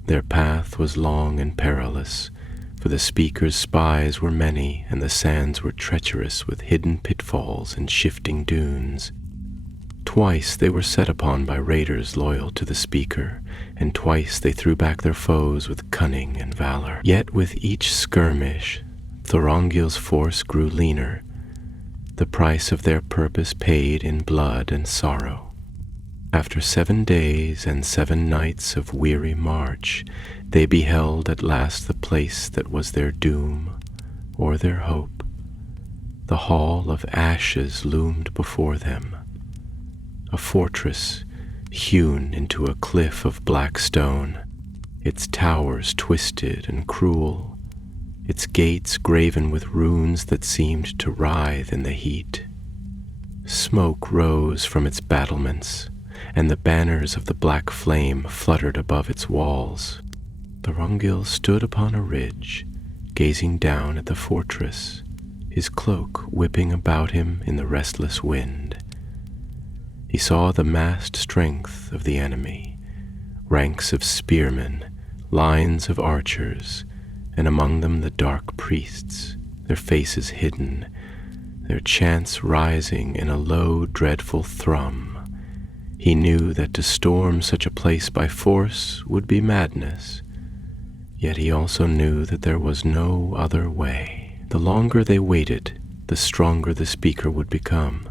Their path was long and perilous, for the speaker's spies were many, and the sands were treacherous with hidden pitfalls and shifting dunes. Twice they were set upon by raiders loyal to the speaker, and twice they threw back their foes with cunning and valor. Yet with each skirmish, Thorongil's force grew leaner, the price of their purpose paid in blood and sorrow. After 7 days and 7 nights of weary march, they beheld at last the place that was their doom or their hope. The Hall of Ashes loomed before them, a fortress hewn into a cliff of black stone, its towers twisted and cruel, its gates graven with runes that seemed to writhe in the heat. Smoke rose from its battlements, and the banners of the black flame fluttered above its walls. Thorongil stood upon a ridge, gazing down at the fortress, his cloak whipping about him in the restless wind. He saw the massed strength of the enemy, ranks of spearmen, lines of archers, and among them the dark priests, their faces hidden, their chants rising in a low, dreadful thrum. He knew that to storm such a place by force would be madness, yet he also knew that there was no other way. The longer they waited, the stronger the speaker would become,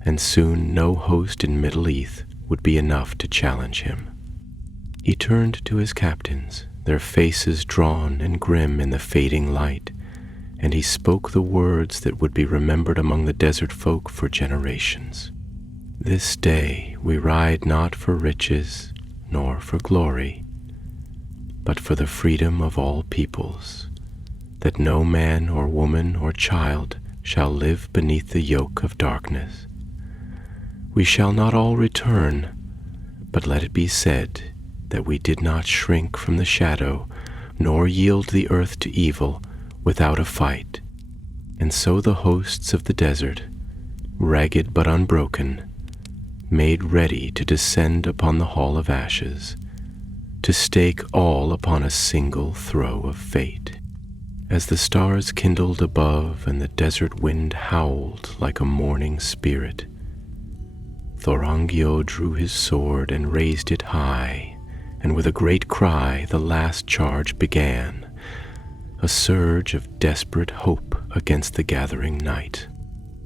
and soon no host in Middle Earth would be enough to challenge him. He turned to his captains, their faces drawn and grim in the fading light, and he spoke the words that would be remembered among the desert folk for generations. This day we ride not for riches nor for glory, but for the freedom of all peoples, that no man or woman or child shall live beneath the yoke of darkness. We shall not all return, but let it be said that we did not shrink from the shadow, nor yield the earth to evil without a fight. And so the hosts of the desert, ragged but unbroken, made ready to descend upon the Hall of Ashes, to stake all upon a single throw of fate. As the stars kindled above and the desert wind howled like a mourning spirit, Thorongil drew his sword and raised it high, and with a great cry the last charge began, a surge of desperate hope against the gathering night.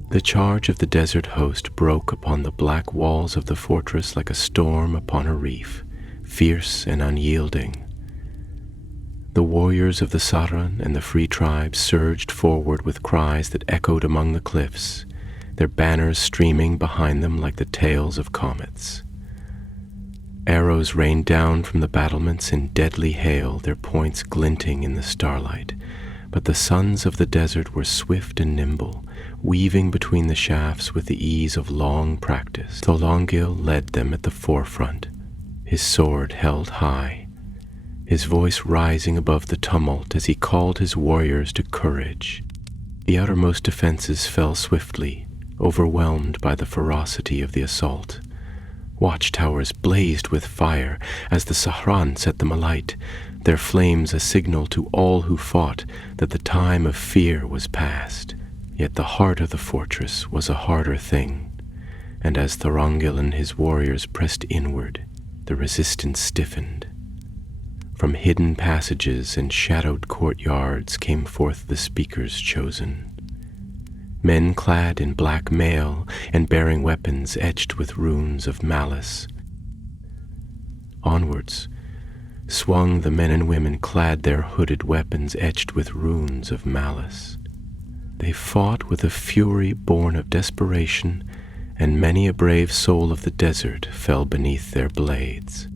The charge of the desert host broke upon the black walls of the fortress like a storm upon a reef, fierce and unyielding. The warriors of the Saran and the free tribes surged forward with cries that echoed among the cliffs, their banners streaming behind them like the tails of comets. Arrows rained down from the battlements in deadly hail, their points glinting in the starlight. But the sons of the desert were swift and nimble, weaving between the shafts with the ease of long practice. Thorongil led them at the forefront, his sword held high, his voice rising above the tumult as he called his warriors to courage. The outermost defenses fell swiftly, overwhelmed by the ferocity of the assault. Watchtowers blazed with fire as the Sahran set them alight, their flames a signal to all who fought that the time of fear was past. Yet the heart of the fortress was a harder thing, and as Thorongil and his warriors pressed inward, the resistance stiffened. From hidden passages and shadowed courtyards came forth the speakers chosen, men clad in black mail and bearing weapons etched with runes of malice. Onwards swung the men and women clad their hooded weapons etched with runes of malice. They fought with a fury born of desperation, and many a brave soul of the desert fell beneath their blades.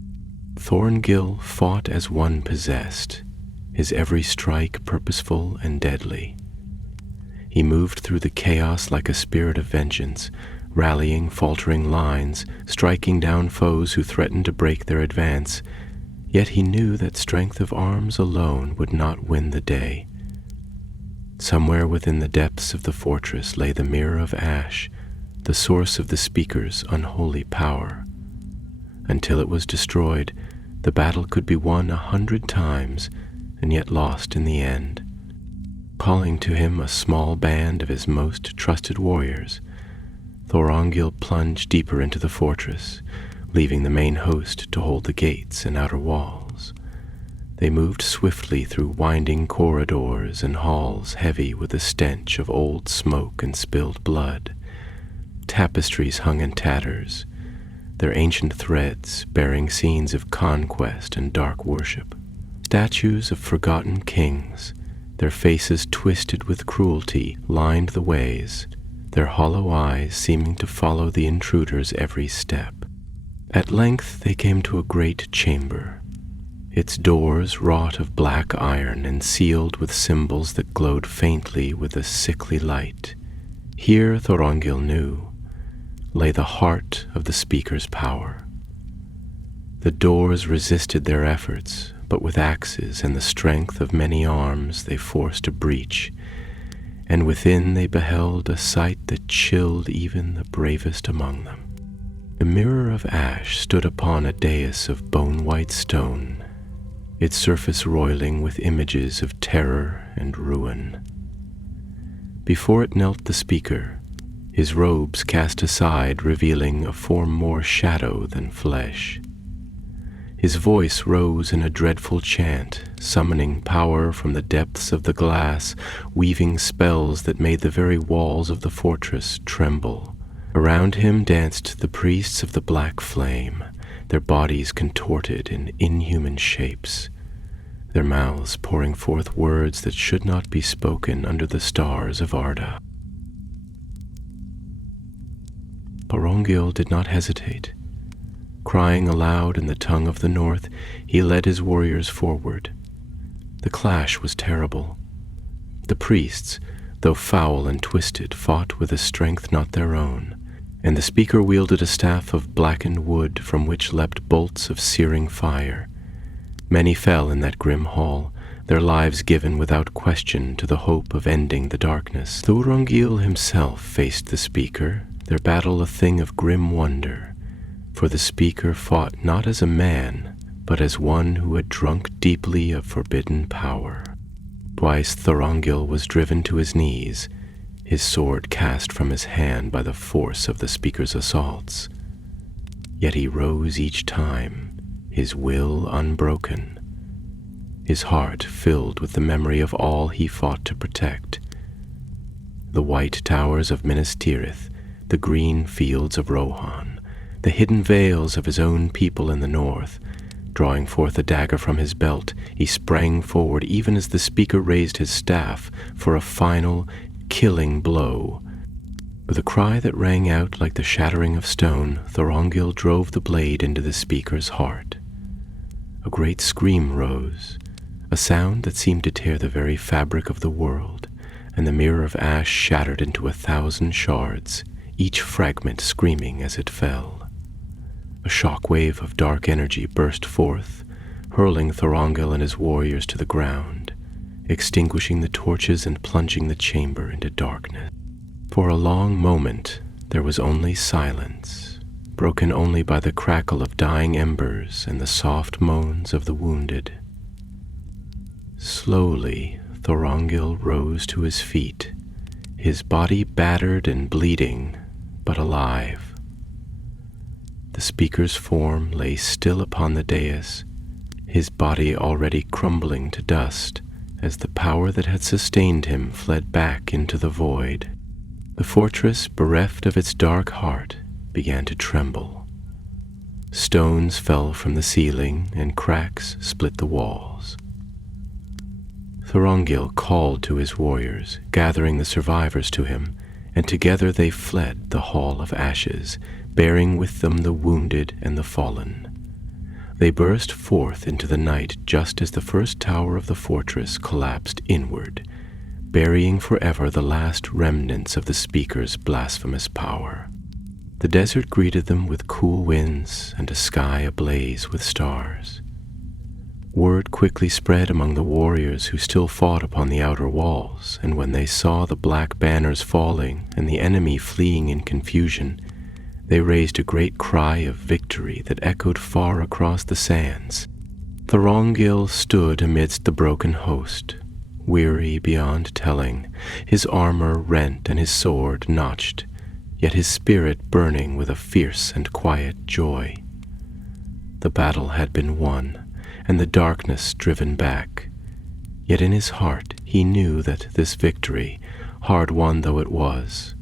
Thorongil fought as one possessed, his every strike purposeful and deadly. He moved through the chaos like a spirit of vengeance, rallying faltering lines, striking down foes who threatened to break their advance. Yet he knew that strength of arms alone would not win the day. Somewhere within the depths of the fortress lay the mirror of ash, the source of the speaker's unholy power. Until it was destroyed, the battle could be won 100 times, and yet lost in the end. Calling to him a small band of his most trusted warriors, Thorongil plunged deeper into the fortress, leaving the main host to hold the gates and outer walls. They moved swiftly through winding corridors and halls heavy with the stench of old smoke and spilled blood. Tapestries hung in tatters, their ancient threads bearing scenes of conquest and dark worship. Statues of forgotten kings, their faces twisted with cruelty, lined the ways, their hollow eyes seeming to follow the intruder's every step. At length they came to a great chamber, its doors wrought of black iron and sealed with symbols that glowed faintly with a sickly light. Here, Thorongil knew, lay the heart of the speaker's power. The doors resisted their efforts, but with axes and the strength of many arms they forced a breach, and within they beheld a sight that chilled even the bravest among them. The mirror of ash stood upon a dais of bone-white stone, its surface roiling with images of terror and ruin. Before it knelt the speaker, his robes cast aside, revealing a form more shadow than flesh. His voice rose in a dreadful chant, summoning power from the depths of the glass, weaving spells that made the very walls of the fortress tremble. Around him danced the priests of the black flame, their bodies contorted in inhuman shapes, their mouths pouring forth words that should not be spoken under the stars of Arda. Thorongil did not hesitate. Crying aloud in the tongue of the north, he led his warriors forward. The clash was terrible. The priests, though foul and twisted, fought with a strength not their own, and the speaker wielded a staff of blackened wood from which leapt bolts of searing fire. Many fell in that grim hall, their lives given without question to the hope of ending the darkness. Thorongil himself faced the speaker, their battle a thing of grim wonder, for the speaker fought not as a man, but as one who had drunk deeply of forbidden power. Twice Thorongil was driven to his knees, his sword cast from his hand by the force of the speaker's assaults. Yet he rose each time, his will unbroken, his heart filled with the memory of all he fought to protect. The white towers of Minas Tirith, the green fields of Rohan, the hidden vales of his own people in the north. Drawing forth a dagger from his belt, he sprang forward even as the speaker raised his staff for a final, killing blow. With a cry that rang out like the shattering of stone, Thorongil drove the blade into the speaker's heart. A great scream rose, a sound that seemed to tear the very fabric of the world, and the mirror of ash shattered into 1,000 shards, each fragment screaming as it fell. A shock wave of dark energy burst forth, hurling Thorongil and his warriors to the ground, extinguishing the torches and plunging the chamber into darkness. For a long moment there was only silence, broken only by the crackle of dying embers and the soft moans of the wounded. Slowly Thorongil rose to his feet, his body battered and bleeding, but alive. The speaker's form lay still upon the dais, his body already crumbling to dust as the power that had sustained him fled back into the void. The fortress, bereft of its dark heart, began to tremble. Stones fell from the ceiling and cracks split the walls. Thorongil called to his warriors, gathering the survivors to him, and together they fled the Hall of Ashes, bearing with them the wounded and the fallen. They burst forth into the night just as the first tower of the fortress collapsed inward, burying forever the last remnants of the speaker's blasphemous power. The desert greeted them with cool winds and a sky ablaze with stars. Word quickly spread among the warriors who still fought upon the outer walls, and when they saw the black banners falling and the enemy fleeing in confusion, they raised a great cry of victory that echoed far across the sands. Thorongil stood amidst the broken host, weary beyond telling, his armor rent and his sword notched, yet his spirit burning with a fierce and quiet joy. The battle had been won, and the darkness driven back, yet in his heart he knew that this victory, hard won though it was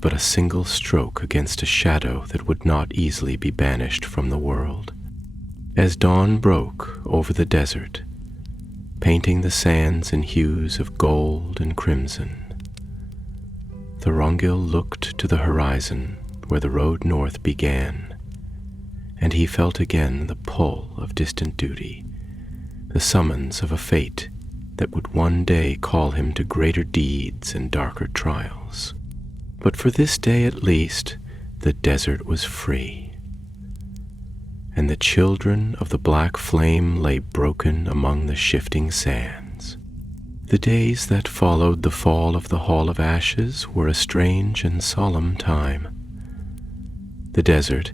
but a single stroke against a shadow that would not easily be banished from the world. As dawn broke over the desert, painting the sands in hues of gold and crimson, Thorongil looked to the horizon where the road north began, and he felt again the pull of distant duty, the summons of a fate that would one day call him to greater deeds and darker trials. But for this day at least, the desert was free, and the children of the black flame lay broken among the shifting sands. The days that followed the fall of the Hall of Ashes were a strange and solemn time. The desert,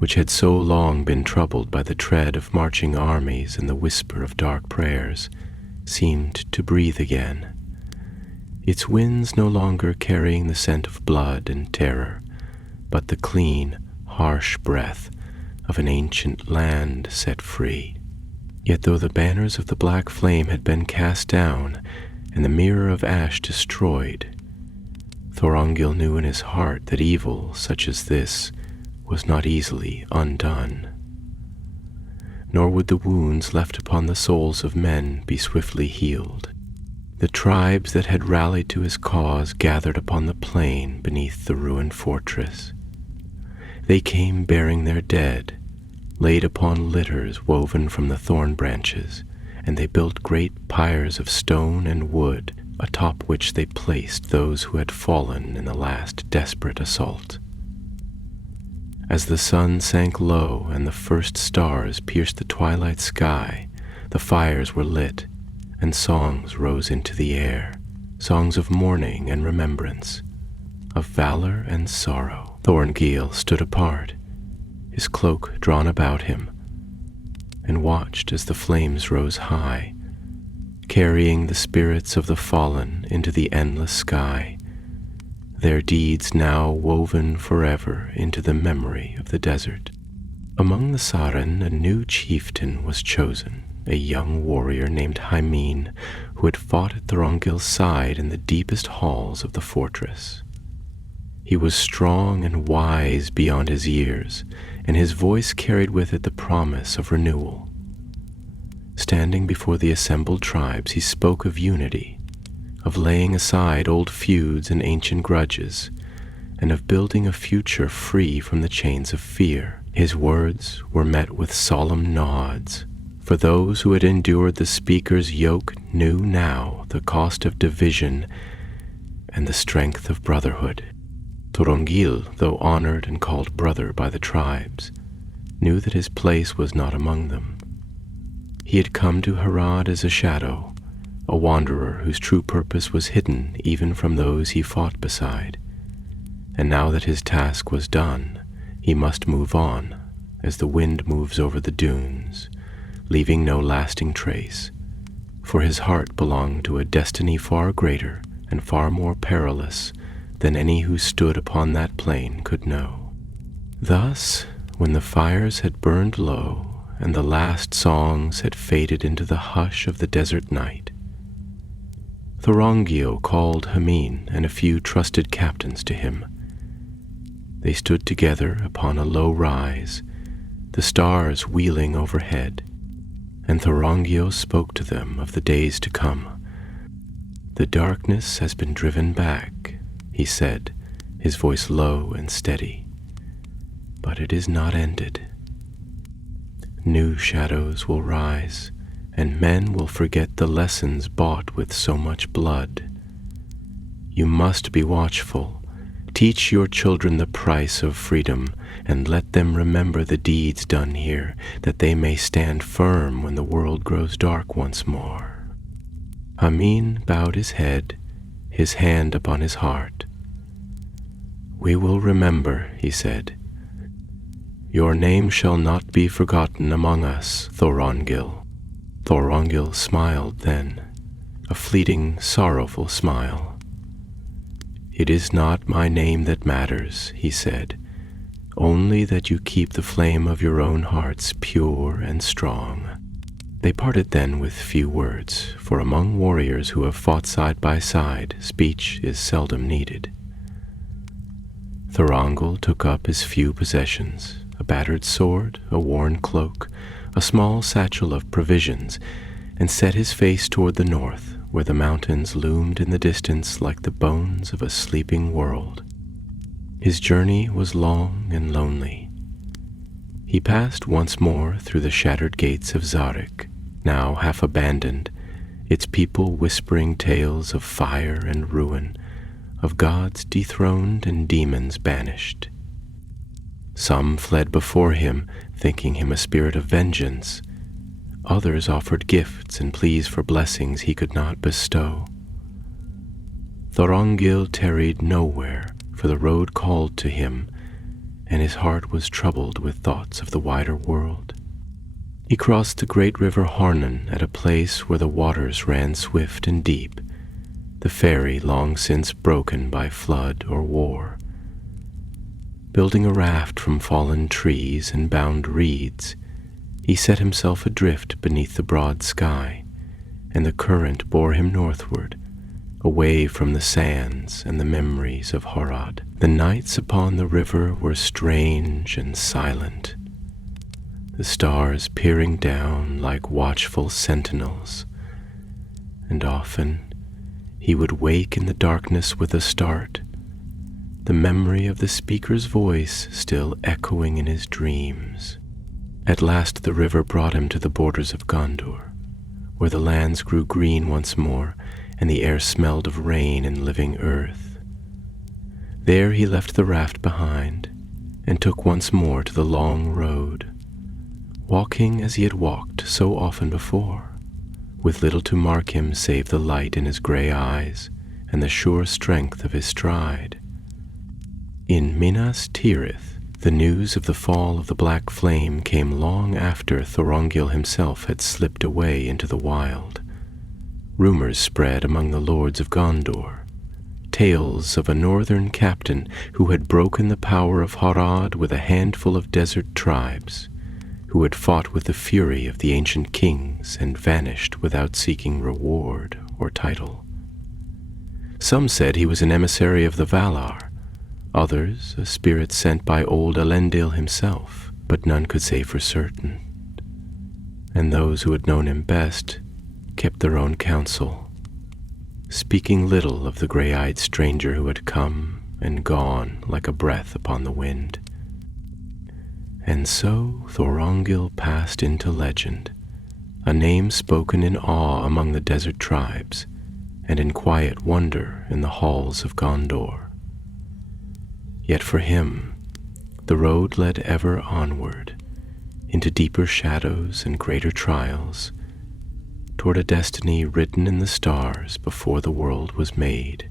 which had so long been troubled by the tread of marching armies and the whisper of dark prayers, seemed to breathe again, its winds no longer carrying the scent of blood and terror, but the clean, harsh breath of an ancient land set free. Yet though the banners of the black flame had been cast down and the mirror of ash destroyed, Thorongil knew in his heart that evil such as this was not easily undone. Nor would the wounds left upon the souls of men be swiftly healed. The tribes that had rallied to his cause gathered upon the plain beneath the ruined fortress. They came bearing their dead, laid upon litters woven from the thorn branches, and they built great pyres of stone and wood, atop which they placed those who had fallen in the last desperate assault. As the sun sank low and the first stars pierced the twilight sky, the fires were lit, and songs rose into the air, songs of mourning and remembrance, of valor and sorrow. Thorongil stood apart, his cloak drawn about him, and watched as the flames rose high, carrying the spirits of the fallen into the endless sky, their deeds now woven forever into the memory of the desert. Among the Saren, a new chieftain was chosen, a young warrior named Hymene, who had fought at Thorongil's side in the deepest halls of the fortress. He was strong and wise beyond his years, and his voice carried with it the promise of renewal. Standing before the assembled tribes, he spoke of unity, of laying aside old feuds and ancient grudges, and of building a future free from the chains of fear. His words were met with solemn nods, for those who had endured the speaker's yoke knew now the cost of division and the strength of brotherhood. Thorongil, though honored and called brother by the tribes, knew that his place was not among them. He had come to Harad as a shadow, a wanderer whose true purpose was hidden even from those he fought beside. And now that his task was done, he must move on, as the wind moves over the dunes, leaving no lasting trace, for his heart belonged to a destiny far greater and far more perilous than any who stood upon that plain could know. Thus, when the fires had burned low and the last songs had faded into the hush of the desert night, Thorongil called Hymene and a few trusted captains to him. They stood together upon a low rise, the stars wheeling overhead, and Thorongil spoke to them of the days to come. "The darkness has been driven back," he said, his voice low and steady, "but it is not ended. New shadows will rise, and men will forget the lessons bought with so much blood. You must be watchful. Teach your children the price of freedom, and let them remember the deeds done here, that they may stand firm when the world grows dark once more." Hymene bowed his head, his hand upon his heart. "We will remember," he said. "Your name shall not be forgotten among us, Thorongil." Thorongil smiled then, a fleeting, sorrowful smile. "It is not my name that matters," he said, "only that you keep the flame of your own hearts pure and strong." They parted then with few words, for among warriors who have fought side by side, speech is seldom needed. Thorongil took up his few possessions, a battered sword, a worn cloak, a small satchel of provisions, and set his face toward the north, where the mountains loomed in the distance like the bones of a sleeping world. His journey was long and lonely. He passed once more through the shattered gates of Zarek, now half abandoned, its people whispering tales of fire and ruin, of gods dethroned and demons banished. Some fled before him, thinking him a spirit of vengeance. Others offered gifts and pleas for blessings he could not bestow. Thorongil tarried nowhere, for the road called to him, and his heart was troubled with thoughts of the wider world. He crossed the great river Harnan at a place where the waters ran swift and deep, the ferry long since broken by flood or war. Building a raft from fallen trees and bound reeds, he set himself adrift beneath the broad sky, and the current bore him northward, away from the sands and the memories of Harad. The nights upon the river were strange and silent, the stars peering down like watchful sentinels, and often he would wake in the darkness with a start, the memory of the speaker's voice still echoing in his dreams. At last the river brought him to the borders of Gondor, where the lands grew green once more, and the air smelled of rain and living earth. There he left the raft behind, and took once more to the long road, walking as he had walked so often before, with little to mark him save the light in his gray eyes and the sure strength of his stride. In Minas Tirith, the news of the fall of the Black Flame came long after Thorongil himself had slipped away into the wild. Rumors spread among the lords of Gondor, tales of a northern captain who had broken the power of Harad with a handful of desert tribes, who had fought with the fury of the ancient kings and vanished without seeking reward or title. Some said he was an emissary of the Valar, others a spirit sent by old Elendil himself, but none could say for certain. And those who had known him best kept their own counsel, speaking little of the gray-eyed stranger who had come and gone like a breath upon the wind. And so Thorongil passed into legend, a name spoken in awe among the desert tribes, and in quiet wonder in the halls of Gondor. Yet for him, the road led ever onward, into deeper shadows and greater trials, toward a destiny written in the stars before the world was made.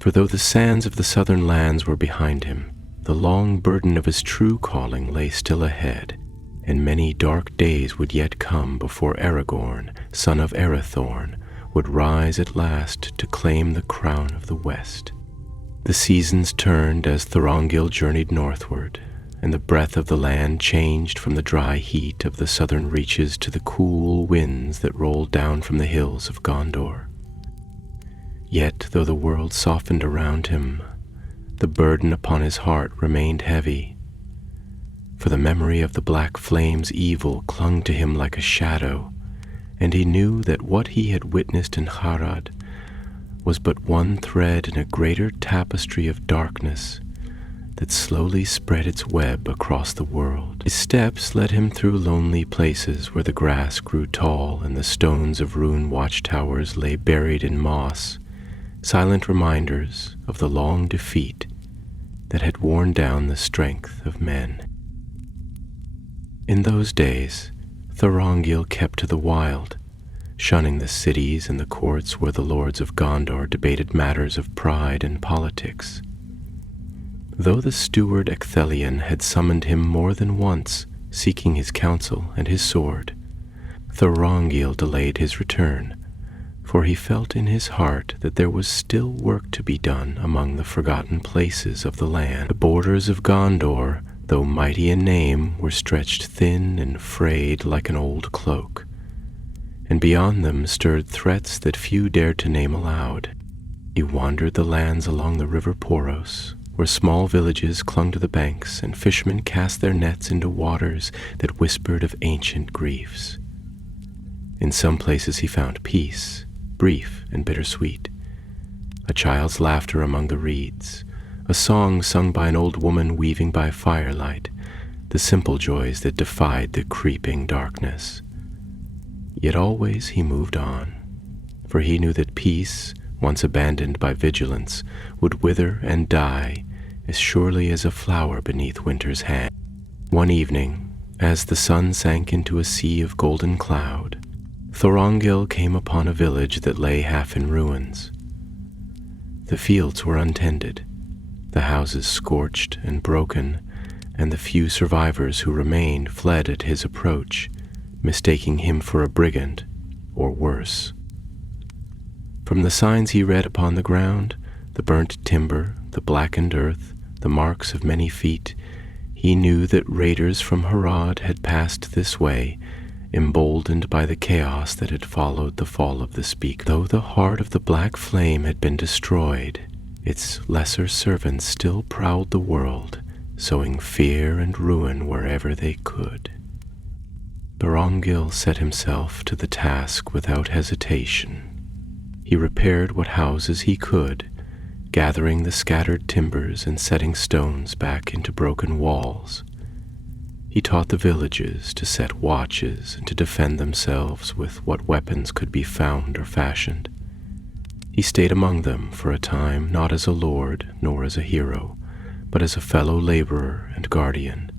For though the sands of the southern lands were behind him, the long burden of his true calling lay still ahead, and many dark days would yet come before Aragorn, son of Arathorn, would rise at last to claim the crown of the West. The seasons turned as Thorongil journeyed northward, and the breath of the land changed from the dry heat of the southern reaches to the cool winds that rolled down from the hills of Gondor. Yet, though the world softened around him, the burden upon his heart remained heavy, for the memory of the Black Flame's evil clung to him like a shadow, and he knew that what he had witnessed in Harad was but one thread in a greater tapestry of darkness that slowly spread its web across the world. His steps led him through lonely places where the grass grew tall and the stones of ruined watchtowers lay buried in moss, silent reminders of the long defeat that had worn down the strength of men. In those days, Thorongil kept to the wild, shunning the cities and the courts where the lords of Gondor debated matters of pride and politics. Though the steward Ecthelion had summoned him more than once, seeking his counsel and his sword, Thorongil delayed his return, for he felt in his heart that there was still work to be done among the forgotten places of the land. The borders of Gondor, though mighty in name, were stretched thin and frayed like an old cloak, and beyond them stirred threats that few dared to name aloud. He wandered the lands along the river Poros, where small villages clung to the banks and fishermen cast their nets into waters that whispered of ancient griefs. In some places he found peace, brief and bittersweet, a child's laughter among the reeds, a song sung by an old woman weaving by firelight, the simple joys that defied the creeping darkness. Yet always he moved on, for he knew that peace, once abandoned by vigilance, would wither and die as surely as a flower beneath winter's hand. One evening, as the sun sank into a sea of golden cloud, Thorongil came upon a village that lay half in ruins. The fields were untended, the houses scorched and broken, and the few survivors who remained fled at his approach, mistaking him for a brigand, or worse. From the signs he read upon the ground, the burnt timber, the blackened earth, the marks of many feet, he knew that raiders from Harad had passed this way, emboldened by the chaos that had followed the fall of the Speak. Though the heart of the Black Flame had been destroyed, its lesser servants still prowled the world, sowing fear and ruin wherever they could. Thorongil set himself to the task without hesitation. He repaired what houses he could, gathering the scattered timbers and setting stones back into broken walls. He taught the villages to set watches and to defend themselves with what weapons could be found or fashioned. He stayed among them for a time, not as a lord nor as a hero, but as a fellow laborer and guardian,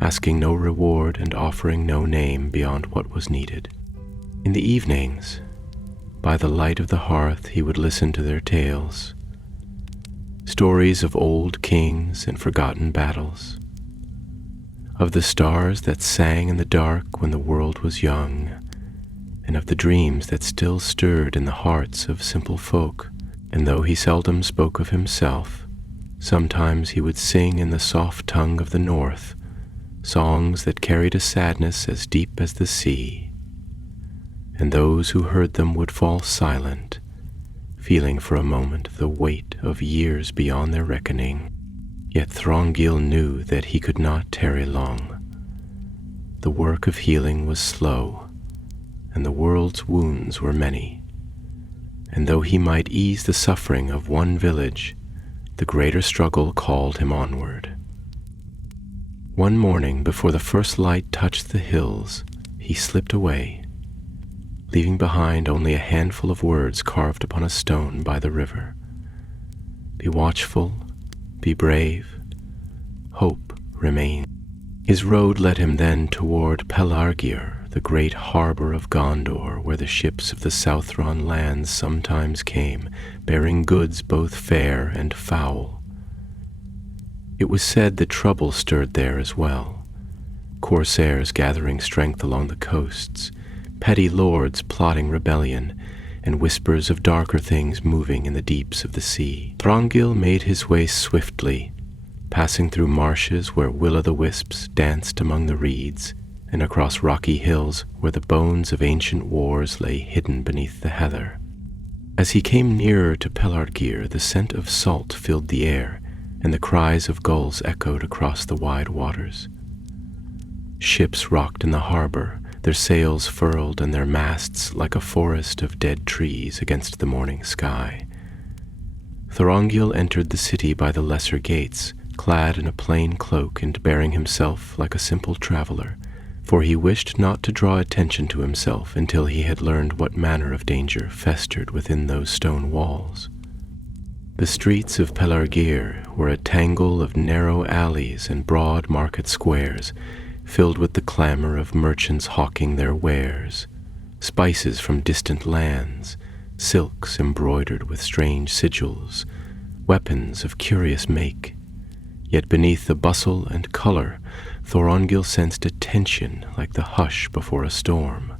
asking no reward and offering no name beyond what was needed. In the evenings, by the light of the hearth, he would listen to their tales, stories of old kings and forgotten battles, of the stars that sang in the dark when the world was young, and of the dreams that still stirred in the hearts of simple folk. And though he seldom spoke of himself, sometimes he would sing in the soft tongue of the north, songs that carried a sadness as deep as the sea, and those who heard them would fall silent, feeling for a moment the weight of years beyond their reckoning. Yet Thorongil knew that he could not tarry long. The work of healing was slow, and the world's wounds were many, and though he might ease the suffering of one village, the greater struggle called him onward. One morning, before the first light touched the hills, he slipped away, leaving behind only a handful of words carved upon a stone by the river. Be watchful, be brave, hope remains. His road led him then toward Pelargir, the great harbor of Gondor, where the ships of the Southron lands sometimes came, bearing goods both fair and foul. It was said that trouble stirred there as well, corsairs gathering strength along the coasts, petty lords plotting rebellion, and whispers of darker things moving in the deeps of the sea. Thorongil made his way swiftly, passing through marshes where will-o'-the-wisps danced among the reeds, and across rocky hills where the bones of ancient wars lay hidden beneath the heather. As he came nearer to Pelargir, the scent of salt filled the air, and the cries of gulls echoed across the wide waters. Ships rocked in the harbor, their sails furled and their masts like a forest of dead trees against the morning sky. Thorongil entered the city by the lesser gates, clad in a plain cloak and bearing himself like a simple traveler, for he wished not to draw attention to himself until he had learned what manner of danger festered within those stone walls. The streets of Pelargir were a tangle of narrow alleys and broad market squares, filled with the clamor of merchants hawking their wares, spices from distant lands, silks embroidered with strange sigils, weapons of curious make, Yet beneath the bustle and color, Thorongil sensed a tension like the hush before a storm.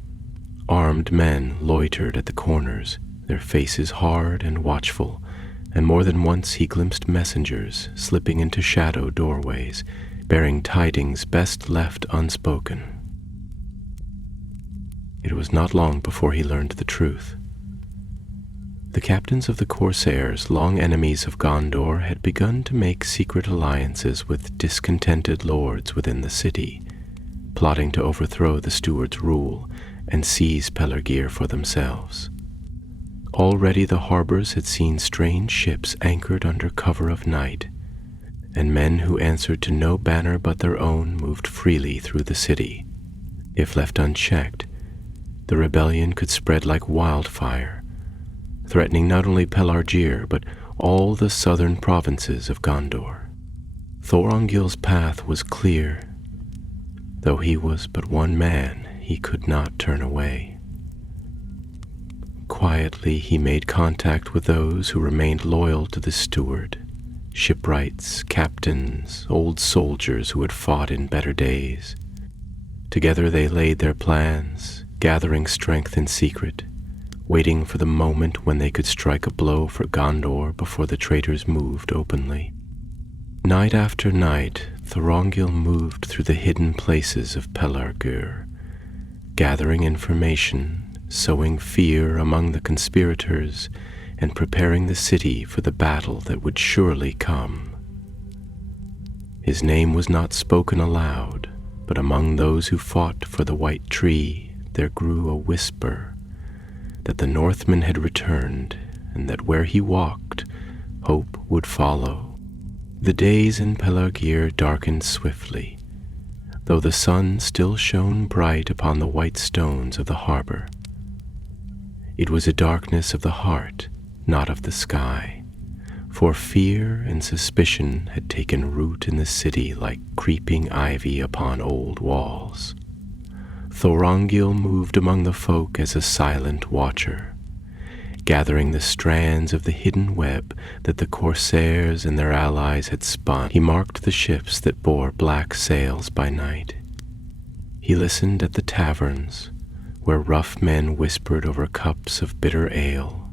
Armed men loitered at the corners, their faces hard and watchful, and more than once he glimpsed messengers slipping into shadow doorways, bearing tidings best left unspoken. It was not long before he learned the truth. The captains of the Corsairs, long enemies of Gondor, had begun to make secret alliances with discontented lords within the city, plotting to overthrow the steward's rule and seize Pelargir for themselves. Already the harbors had seen strange ships anchored under cover of night, and men who answered to no banner but their own moved freely through the city. If left unchecked, the rebellion could spread like wildfire, threatening not only Pelargir but all the southern provinces of Gondor. Thorongil's path was clear. Though he was but one man, he could not turn away. Quietly he made contact with those who remained loyal to the steward, shipwrights, captains, old soldiers who had fought in better days. Together they laid their plans, gathering strength in secret, waiting for the moment when they could strike a blow for Gondor before the traitors moved openly. Night after night, Thorongil moved through the hidden places of Pelargir, gathering information, sowing fear among the conspirators, and preparing the city for the battle that would surely come. His name was not spoken aloud, but among those who fought for the White Tree there grew a whisper that the Northmen had returned, and that where he walked, hope would follow. The days in Pelargir darkened swiftly, though the sun still shone bright upon the white stones of the harbor. It was a darkness of the heart, not of the sky, for fear and suspicion had taken root in the city like creeping ivy upon old walls. Thorongil moved among the folk as a silent watcher, gathering the strands of the hidden web that the Corsairs and their allies had spun. He marked the ships that bore black sails by night. He listened at the taverns, where rough men whispered over cups of bitter ale,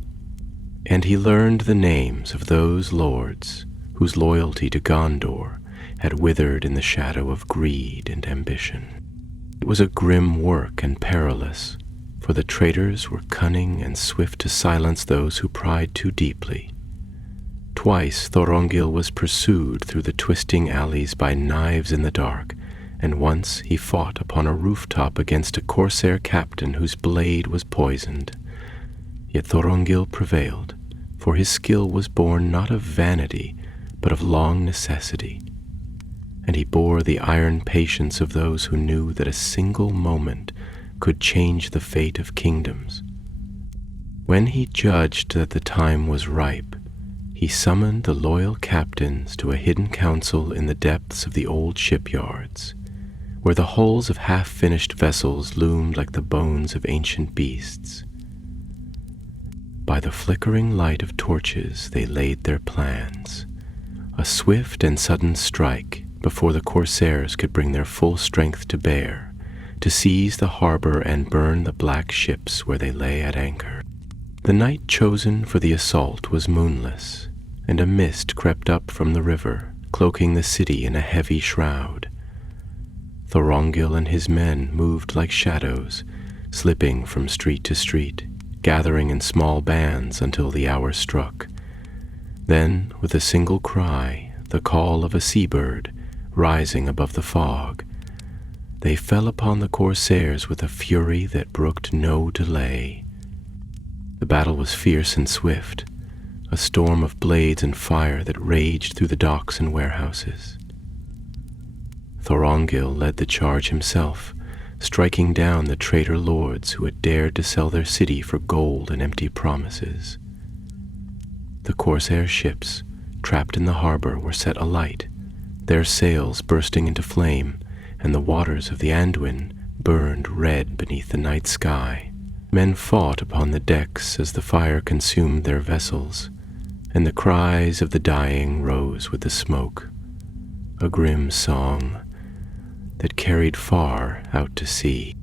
and he learned the names of those lords whose loyalty to Gondor had withered in the shadow of greed and ambition. It was a grim work and perilous, for the traitors were cunning and swift to silence those who pried too deeply. Twice Thorongil was pursued through the twisting alleys by knives in the dark, and once he fought upon a rooftop against a corsair captain whose blade was poisoned. Yet Thorongil prevailed, for his skill was born not of vanity, but of long necessity, and he bore the iron patience of those who knew that a single moment could change the fate of kingdoms. When he judged that the time was ripe, he summoned the loyal captains to a hidden council in the depths of the old shipyards, where the hulls of half-finished vessels loomed like the bones of ancient beasts. By the flickering light of torches they laid their plans, a swift and sudden strike before the Corsairs could bring their full strength to bear, to seize the harbor and burn the black ships where they lay at anchor. The night chosen for the assault was moonless, and a mist crept up from the river, cloaking the city in a heavy shroud. Thorongil and his men moved like shadows, slipping from street to street, gathering in small bands until the hour struck. Then, with a single cry, the call of a seabird, rising above the fog, they fell upon the Corsairs with a fury that brooked no delay. The battle was fierce and swift, a storm of blades and fire that raged through the docks and warehouses. Thorongil led the charge himself, striking down the traitor lords who had dared to sell their city for gold and empty promises. The Corsair ships, trapped in the harbor, were set alight, their sails bursting into flame, and the waters of the Anduin burned red beneath the night sky. Men fought upon the decks as the fire consumed their vessels, and the cries of the dying rose with the smoke. a grim song that carried far out to sea.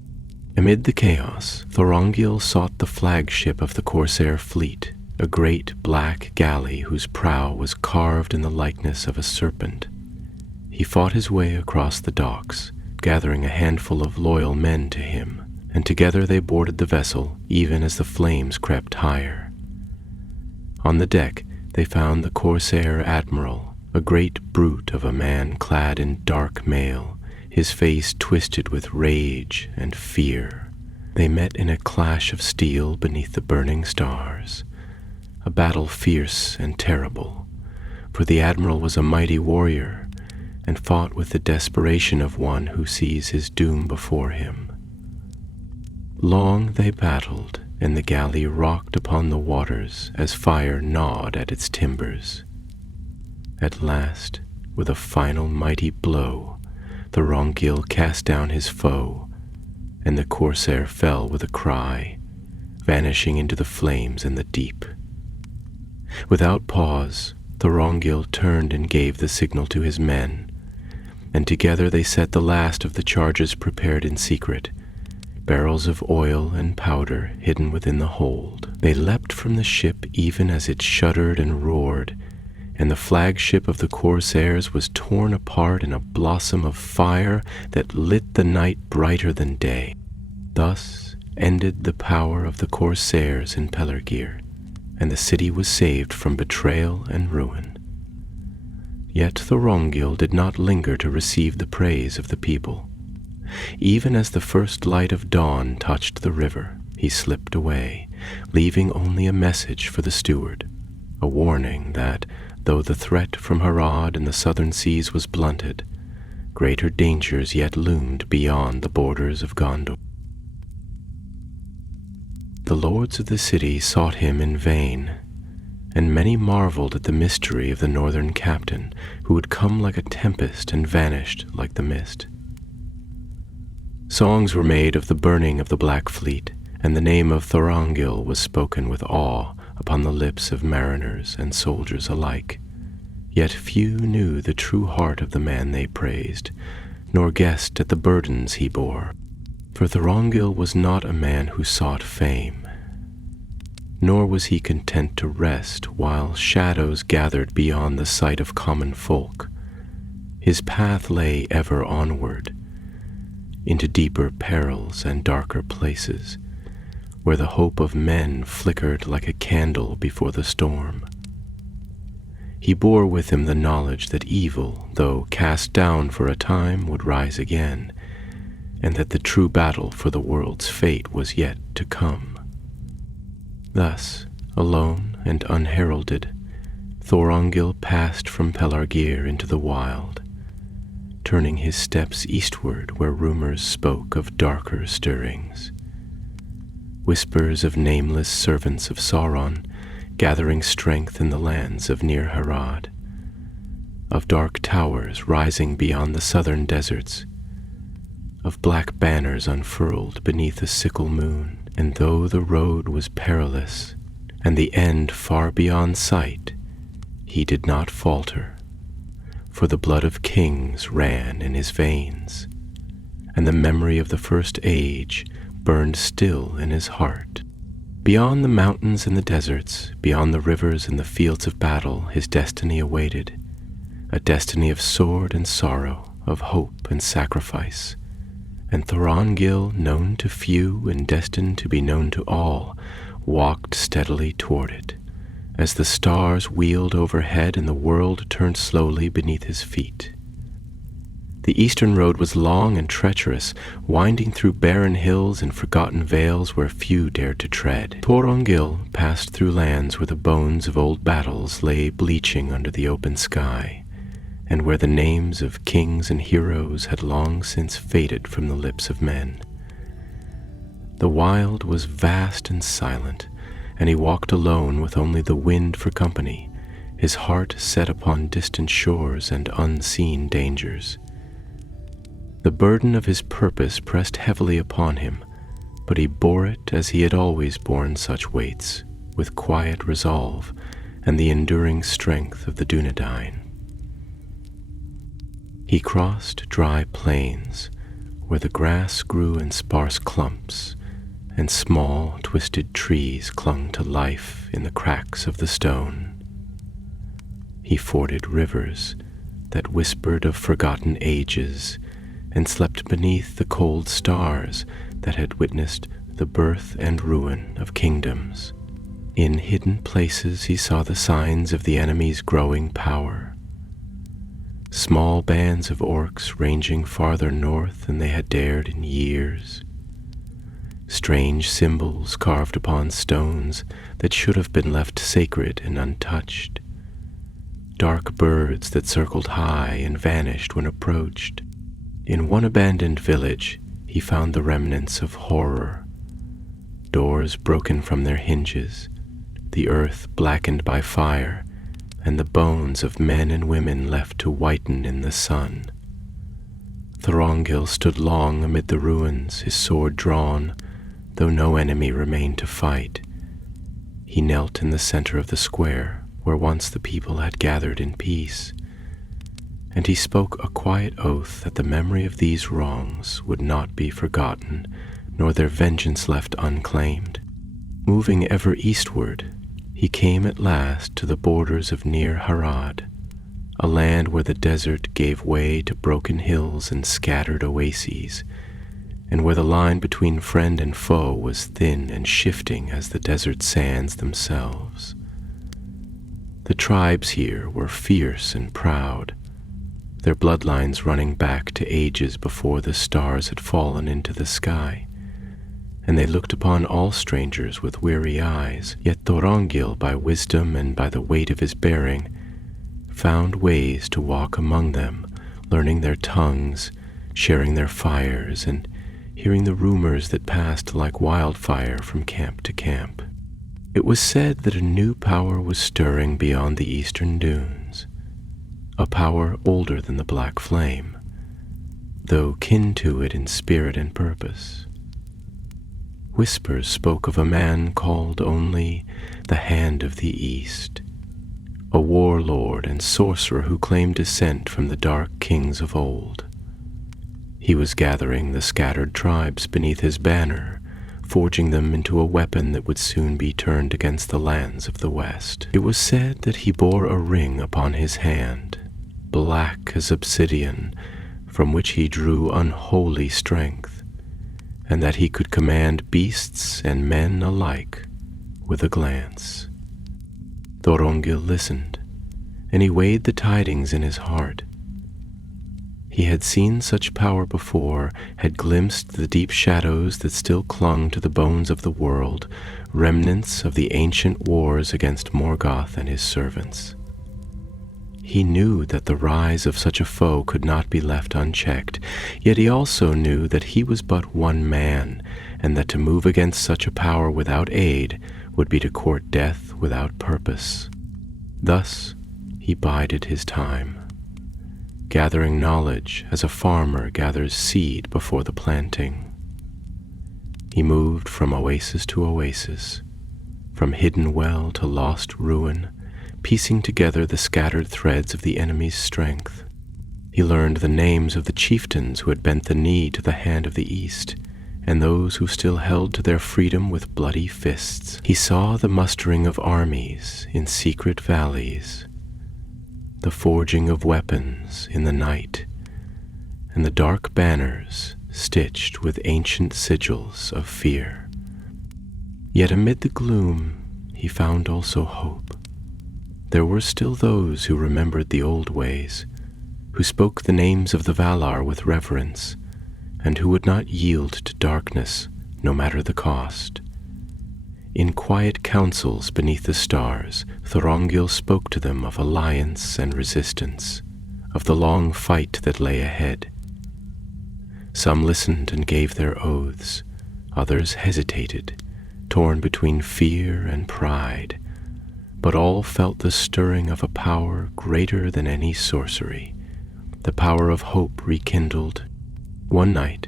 Amid the chaos, Thorongil sought the flagship of the Corsair fleet, a great black galley whose prow was carved in the likeness of a serpent. He fought his way across the docks, gathering a handful of loyal men to him, and together they boarded the vessel even as the flames crept higher. On the deck they found the Corsair admiral, a great brute of a man clad in dark mail, his face twisted with rage and fear. They met in a clash of steel beneath the burning stars, a battle fierce and terrible, for the admiral was a mighty warrior and fought with the desperation of one who sees his doom before him. Long they battled, and the galley rocked upon the waters as fire gnawed at its timbers. At last, with a final mighty blow, Thorongil cast down his foe, and the Corsair fell with a cry, vanishing into the flames and the deep. Without pause, Thorongil turned and gave the signal to his men, and together they set the last of the charges prepared in secret, barrels of oil and powder hidden within the hold. They leapt from the ship even as it shuddered and roared, and the flagship of the Corsairs was torn apart in a blossom of fire that lit the night brighter than day. Thus ended the power of the Corsairs in Pelargir, and the city was saved from betrayal and ruin. Yet Thorongil did not linger to receive the praise of the people. Even as the first light of dawn touched the river, he slipped away, leaving only a message for the steward, a warning that, though the threat from Harad and the southern seas was blunted, greater dangers yet loomed beyond the borders of Gondor. The lords of the city sought him in vain, and many marveled at the mystery of the northern captain, who had come like a tempest and vanished like the mist. Songs were made of the burning of the Black Fleet, and the name of Thorongil was spoken with awe upon the lips of mariners and soldiers alike. Yet few knew the true heart of the man they praised, nor guessed at the burdens he bore. For Thorongil was not a man who sought fame, nor was he content to rest while shadows gathered beyond the sight of common folk. His path lay ever onward, into deeper perils and darker places, where the hope of men flickered like a candle before the storm. He bore with him the knowledge that evil, though cast down for a time, would rise again, and that the true battle for the world's fate was yet to come. Thus, alone and unheralded, Thorongil passed from Pelargir into the wild, turning his steps eastward where rumors spoke of darker stirrings. Whispers of nameless servants of Sauron gathering strength in the lands of near Harad, of dark towers rising beyond the southern deserts, of black banners unfurled beneath a sickle moon. And though the road was perilous and the end far beyond sight, he did not falter, for the blood of kings ran in his veins, and the memory of the first age burned still in his heart. Beyond the mountains and the deserts, beyond the rivers and the fields of battle, his destiny awaited, a destiny of sword and sorrow, of hope and sacrifice. And Thorongil, known to few and destined to be known to all, walked steadily toward it, as the stars wheeled overhead and the world turned slowly beneath his feet. The eastern road was long and treacherous, winding through barren hills and forgotten vales where few dared to tread. Thorongil passed through lands where the bones of old battles lay bleaching under the open sky, and where the names of kings and heroes had long since faded from the lips of men. The wild was vast and silent, and he walked alone with only the wind for company, his heart set upon distant shores and unseen dangers. The burden of his purpose pressed heavily upon him, but he bore it as he had always borne such weights, with quiet resolve and the enduring strength of the Dunedain. He crossed dry plains where the grass grew in sparse clumps, and small, twisted trees clung to life in the cracks of the stone. He forded rivers that whispered of forgotten ages, and slept beneath the cold stars that had witnessed the birth and ruin of kingdoms. In hidden places he saw the signs of the enemy's growing power. Small bands of orcs ranging farther north than they had dared in years. Strange symbols carved upon stones that should have been left sacred and untouched. Dark birds that circled high and vanished when approached. In one abandoned village, he found the remnants of horror. Doors broken from their hinges, the earth blackened by fire, and the bones of men and women left to whiten in the sun. Thorongil stood long amid the ruins, his sword drawn, though no enemy remained to fight. He knelt in the center of the square, where once the people had gathered in peace, and he spoke a quiet oath that the memory of these wrongs would not be forgotten, nor their vengeance left unclaimed. Moving ever eastward, he came at last to the borders of Near Harad, a land where the desert gave way to broken hills and scattered oases, and where the line between friend and foe was thin and shifting as the desert sands themselves. The tribes here were fierce and proud, their bloodlines running back to ages before the stars had fallen into the sky, and they looked upon all strangers with weary eyes. Yet Thorongil, by wisdom and by the weight of his bearing, found ways to walk among them, learning their tongues, sharing their fires, and hearing the rumors that passed like wildfire from camp to camp. It was said that a new power was stirring beyond the eastern dunes, a power older than the Black Flame, though kin to it in spirit and purpose. Whispers spoke of a man called only the Hand of the East, a warlord and sorcerer who claimed descent from the dark kings of old. He was gathering the scattered tribes beneath his banner, forging them into a weapon that would soon be turned against the lands of the West. It was said that he bore a ring upon his hand, black as obsidian, from which he drew unholy strength, and that he could command beasts and men alike with a glance. Thorongil listened, and he weighed the tidings in his heart. He had seen such power before, had glimpsed the deep shadows that still clung to the bones of the world, remnants of the ancient wars against Morgoth and his servants. He knew that the rise of such a foe could not be left unchecked, yet he also knew that he was but one man, and that to move against such a power without aid would be to court death without purpose. Thus he bided his time, gathering knowledge as a farmer gathers seed before the planting. He moved from oasis to oasis, from hidden well to lost ruin, piecing together the scattered threads of the enemy's strength. He learned the names of the chieftains who had bent the knee to the Hand of the East, and those who still held to their freedom with bloody fists. He saw the mustering of armies in secret valleys, the forging of weapons in the night, and the dark banners stitched with ancient sigils of fear. Yet amid the gloom he found also hope. There were still those who remembered the old ways, who spoke the names of the Valar with reverence, and who would not yield to darkness no matter the cost. In quiet councils beneath the stars, Thorongil spoke to them of alliance and resistance, of the long fight that lay ahead. Some listened and gave their oaths, others hesitated, torn between fear and pride, but all felt the stirring of a power greater than any sorcery, the power of hope rekindled. One night,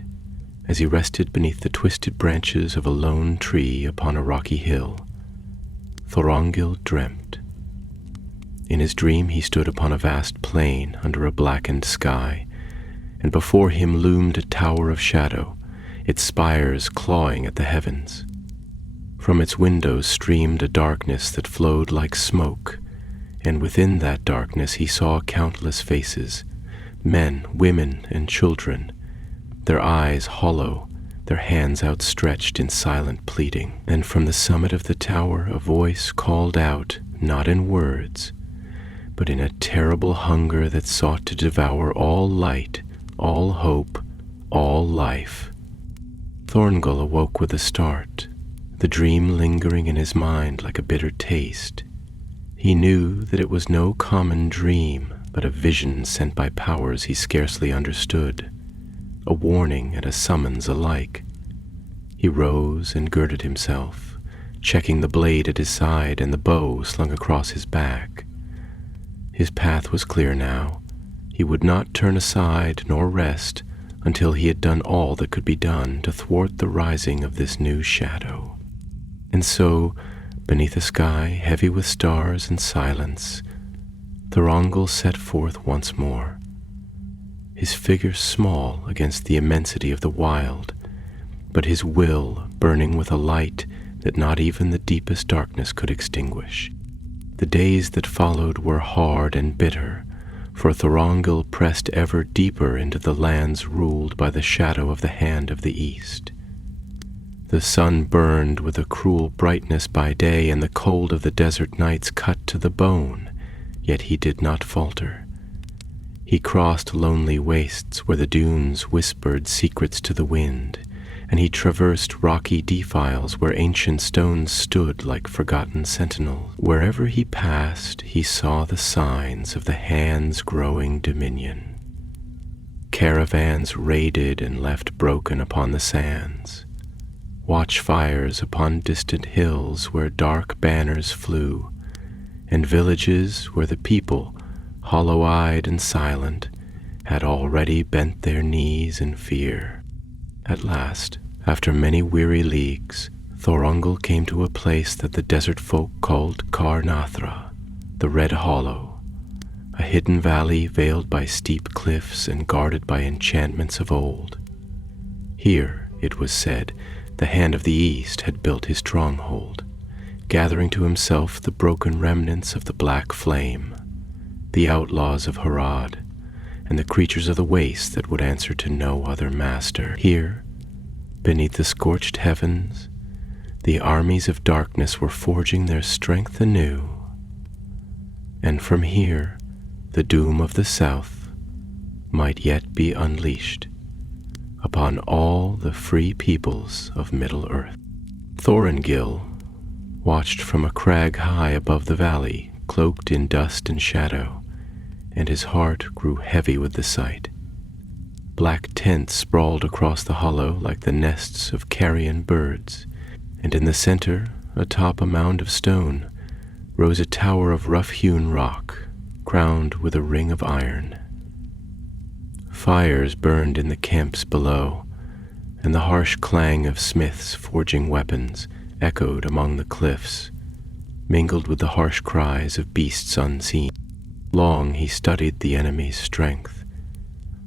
as he rested beneath the twisted branches of a lone tree upon a rocky hill, Thorongil dreamt. In his dream he stood upon a vast plain under a blackened sky, and before him loomed a tower of shadow, its spires clawing at the heavens. From its windows streamed a darkness that flowed like smoke, and within that darkness he saw countless faces, men, women, and children, their eyes hollow, their hands outstretched in silent pleading. And from the summit of the tower a voice called out, not in words, but in a terrible hunger that sought to devour all light, all hope, all life. Thorngull awoke with a start, the dream lingering in his mind like a bitter taste. He knew that it was no common dream, but a vision sent by powers he scarcely understood, a warning and a summons alike. He rose and girded himself, checking the blade at his side and the bow slung across his back. His path was clear now. He would not turn aside nor rest until he had done all that could be done to thwart the rising of this new shadow. And so, beneath a sky heavy with stars and silence, Thorongil set forth once more, his figure small against the immensity of the wild, but his will burning with a light that not even the deepest darkness could extinguish. The days that followed were hard and bitter, for Thorongil pressed ever deeper into the lands ruled by the shadow of the Hand of the East. The sun burned with a cruel brightness by day, and the cold of the desert nights cut to the bone, yet he did not falter. He crossed lonely wastes where the dunes whispered secrets to the wind, and he traversed rocky defiles where ancient stones stood like forgotten sentinels. Wherever he passed, he saw the signs of the Hand's growing dominion. Caravans raided and left broken upon the sands, watchfires upon distant hills where dark banners flew, and villages where the people, hollow-eyed and silent, had already bent their knees in fear. At last, after many weary leagues, Thorongil came to a place that the desert folk called Karnathra, the Red Hollow, a hidden valley veiled by steep cliffs and guarded by enchantments of old. Here, it was said, the Hand of the East had built his stronghold, gathering to himself the broken remnants of the Black Flame, the outlaws of Harad, and the creatures of the waste that would answer to no other master. Here, beneath the scorched heavens, the armies of darkness were forging their strength anew, and from here, the doom of the South might yet be unleashed upon all the free peoples of Middle-earth. Thorongil watched from a crag high above the valley, cloaked in dust and shadow, and his heart grew heavy with the sight. Black tents sprawled across the hollow like the nests of carrion birds, and in the center, atop a mound of stone, rose a tower of rough-hewn rock, crowned with a ring of iron. Fires burned in the camps below, and the harsh clang of smiths forging weapons echoed among the cliffs, mingled with the harsh cries of beasts unseen. Long he studied the enemy's strength,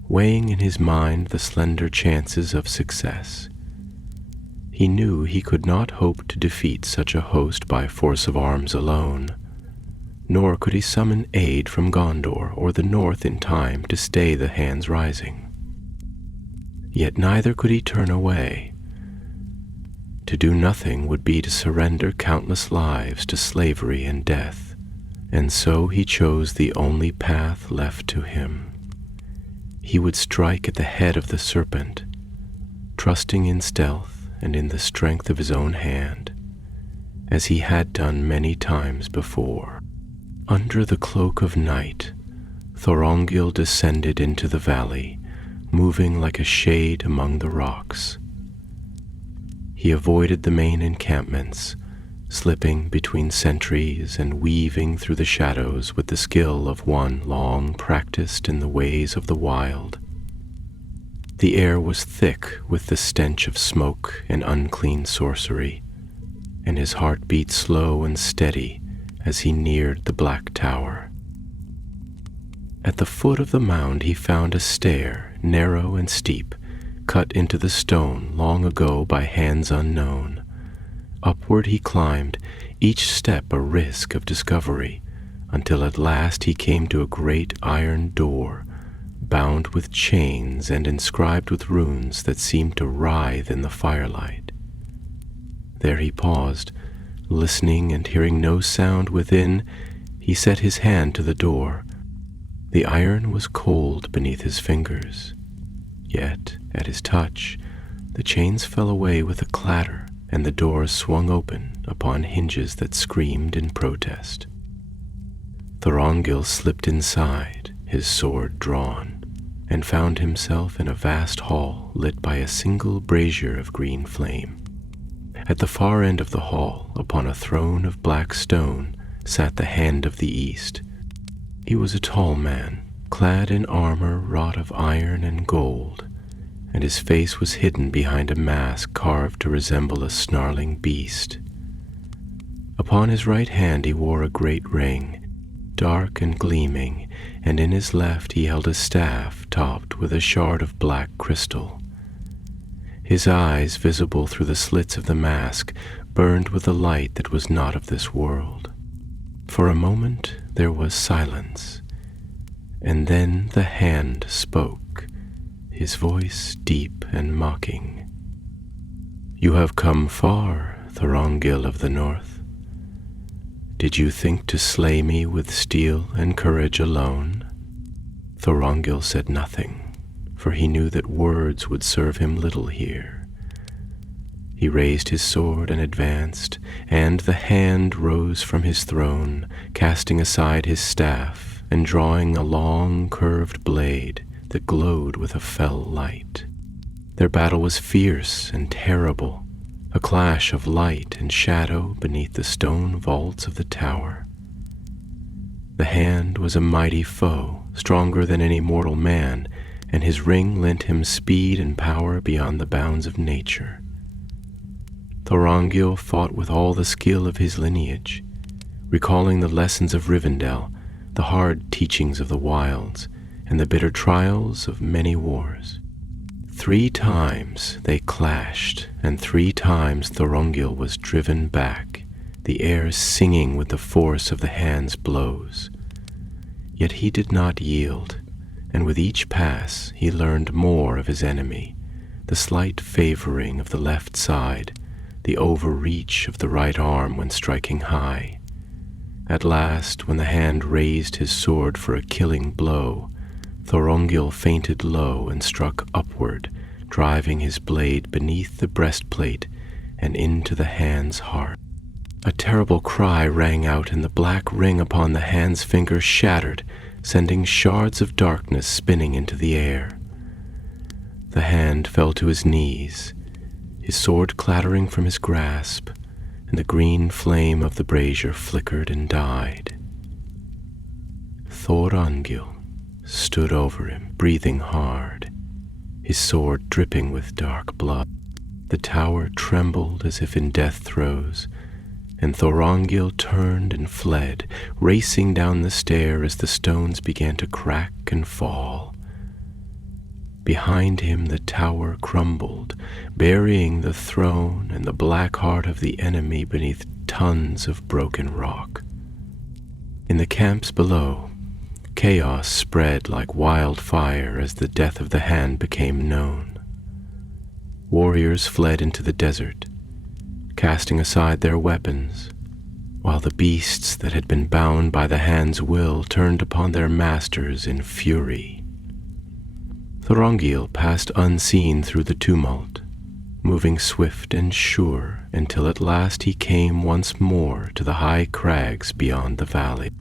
weighing in his mind the slender chances of success. He knew he could not hope to defeat such a host by force of arms alone, nor could he summon aid from Gondor or the north in time to stay the Hand's rising. Yet neither could he turn away. To do nothing would be to surrender countless lives to slavery and death. And so he chose the only path left to him. He would strike at the head of the serpent, trusting in stealth and in the strength of his own hand, as he had done many times before. Under the cloak of night, Thorongil descended into the valley, moving like a shade among the rocks. He avoided the main encampments, slipping between sentries and weaving through the shadows with the skill of one long practiced in the ways of the wild. The air was thick with the stench of smoke and unclean sorcery, and his heart beat slow and steady as he neared the Black Tower. At the foot of the mound he found a stair narrow and steep, cut into the stone long ago by hands unknown. Upward he climbed, each step a risk of discovery, until at last he came to a great iron door, bound with chains and inscribed with runes that seemed to writhe in the firelight. There he paused, listening and hearing no sound within. He set his hand to the door. The iron was cold beneath his fingers, yet at his touch the chains fell away with a clatter, and the door swung open upon hinges that screamed in protest. Thorongil slipped inside, his sword drawn, and found himself in a vast hall lit by a single brazier of green flame. At the far end of the hall, upon a throne of black stone, sat the Hand of the East. He was a tall man, clad in armor wrought of iron and gold, and his face was hidden behind a mask carved to resemble a snarling beast. Upon his right hand he wore a great ring, dark and gleaming, and in his left he held a staff topped with a shard of black crystal. His eyes, visible through the slits of the mask, burned with a light that was not of this world. For a moment there was silence, and then the Hand spoke, his voice deep and mocking. "You have come far, Thorongil of the North. Did you think to slay me with steel and courage alone?" Thorongil said nothing, for he knew that words would serve him little here. He raised his sword and advanced, and the Hand rose from his throne, casting aside his staff and drawing a long curved blade that glowed with a fell light. Their battle was fierce and terrible, a clash of light and shadow beneath the stone vaults of the tower. The Hand was a mighty foe, stronger than any mortal man, and his ring lent him speed and power beyond the bounds of nature. Thorongil fought with all the skill of his lineage, recalling the lessons of Rivendell, the hard teachings of the wilds, and the bitter trials of many wars. 3 times they clashed, and 3 times Thorongil was driven back, the air singing with the force of the Hand's blows. Yet he did not yield, and with each pass he learned more of his enemy, the slight favoring of the left side, the overreach of the right arm when striking high. At last, when the Hand raised his sword for a killing blow, Thorongil fainted low and struck upward, driving his blade beneath the breastplate and into the Hand's heart. A terrible cry rang out, and the black ring upon the Hand's finger shattered, sending shards of darkness spinning into the air. The Hand fell to his knees, his sword clattering from his grasp, and the green flame of the brazier flickered and died. Thorongil stood over him, breathing hard, his sword dripping with dark blood. The tower trembled as if in death throes, and Thorongil turned and fled, racing down the stair as the stones began to crack and fall. Behind him the tower crumbled, burying the throne and the black heart of the enemy beneath tons of broken rock. In the camps below, chaos spread like wildfire as the death of the Hand became known. Warriors fled into the desert, casting aside their weapons, while the beasts that had been bound by the Hand's will turned upon their masters in fury. Thorongil passed unseen through the tumult, moving swift and sure until at last he came once more to the high crags beyond the valley.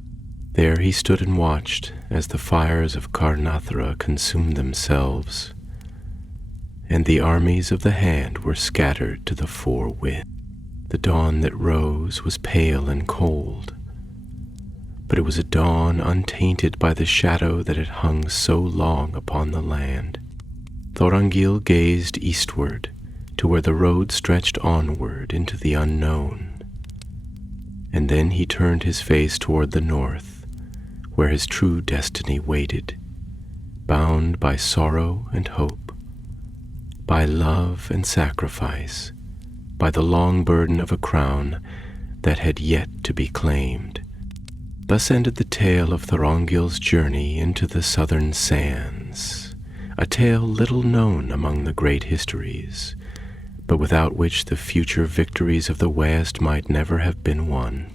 There he stood and watched as the fires of Karnathra consumed themselves, and the armies of the Hand were scattered to the 4 winds. The dawn that rose was pale and cold, but it was a dawn untainted by the shadow that had hung so long upon the land. Thorongil gazed eastward to where the road stretched onward into the unknown, and then he turned his face toward the north, where his true destiny waited. bound by sorrow and hope, by love and sacrifice, by the long burden of a crown that had yet to be claimed. Thus ended the tale of Thorongil's journey into the southern sands, a tale little known among the great histories, but without which the future victories of the West might never have been won.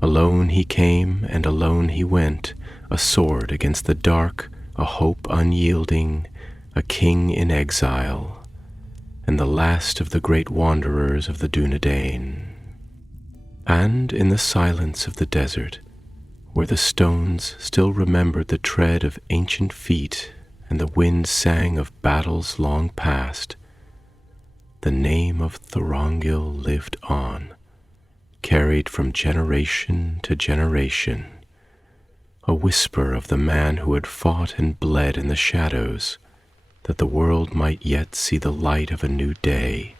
Alone he came and alone he went, a sword against the dark, a hope unyielding, a king in exile, and the last of the great wanderers of the Dunedain. And in the silence of the desert, where the stones still remembered the tread of ancient feet and the wind sang of battles long past, the name of Thorongil lived on, carried from generation to generation, a whisper of the man who had fought and bled in the shadows, that the world might yet see the light of a new day,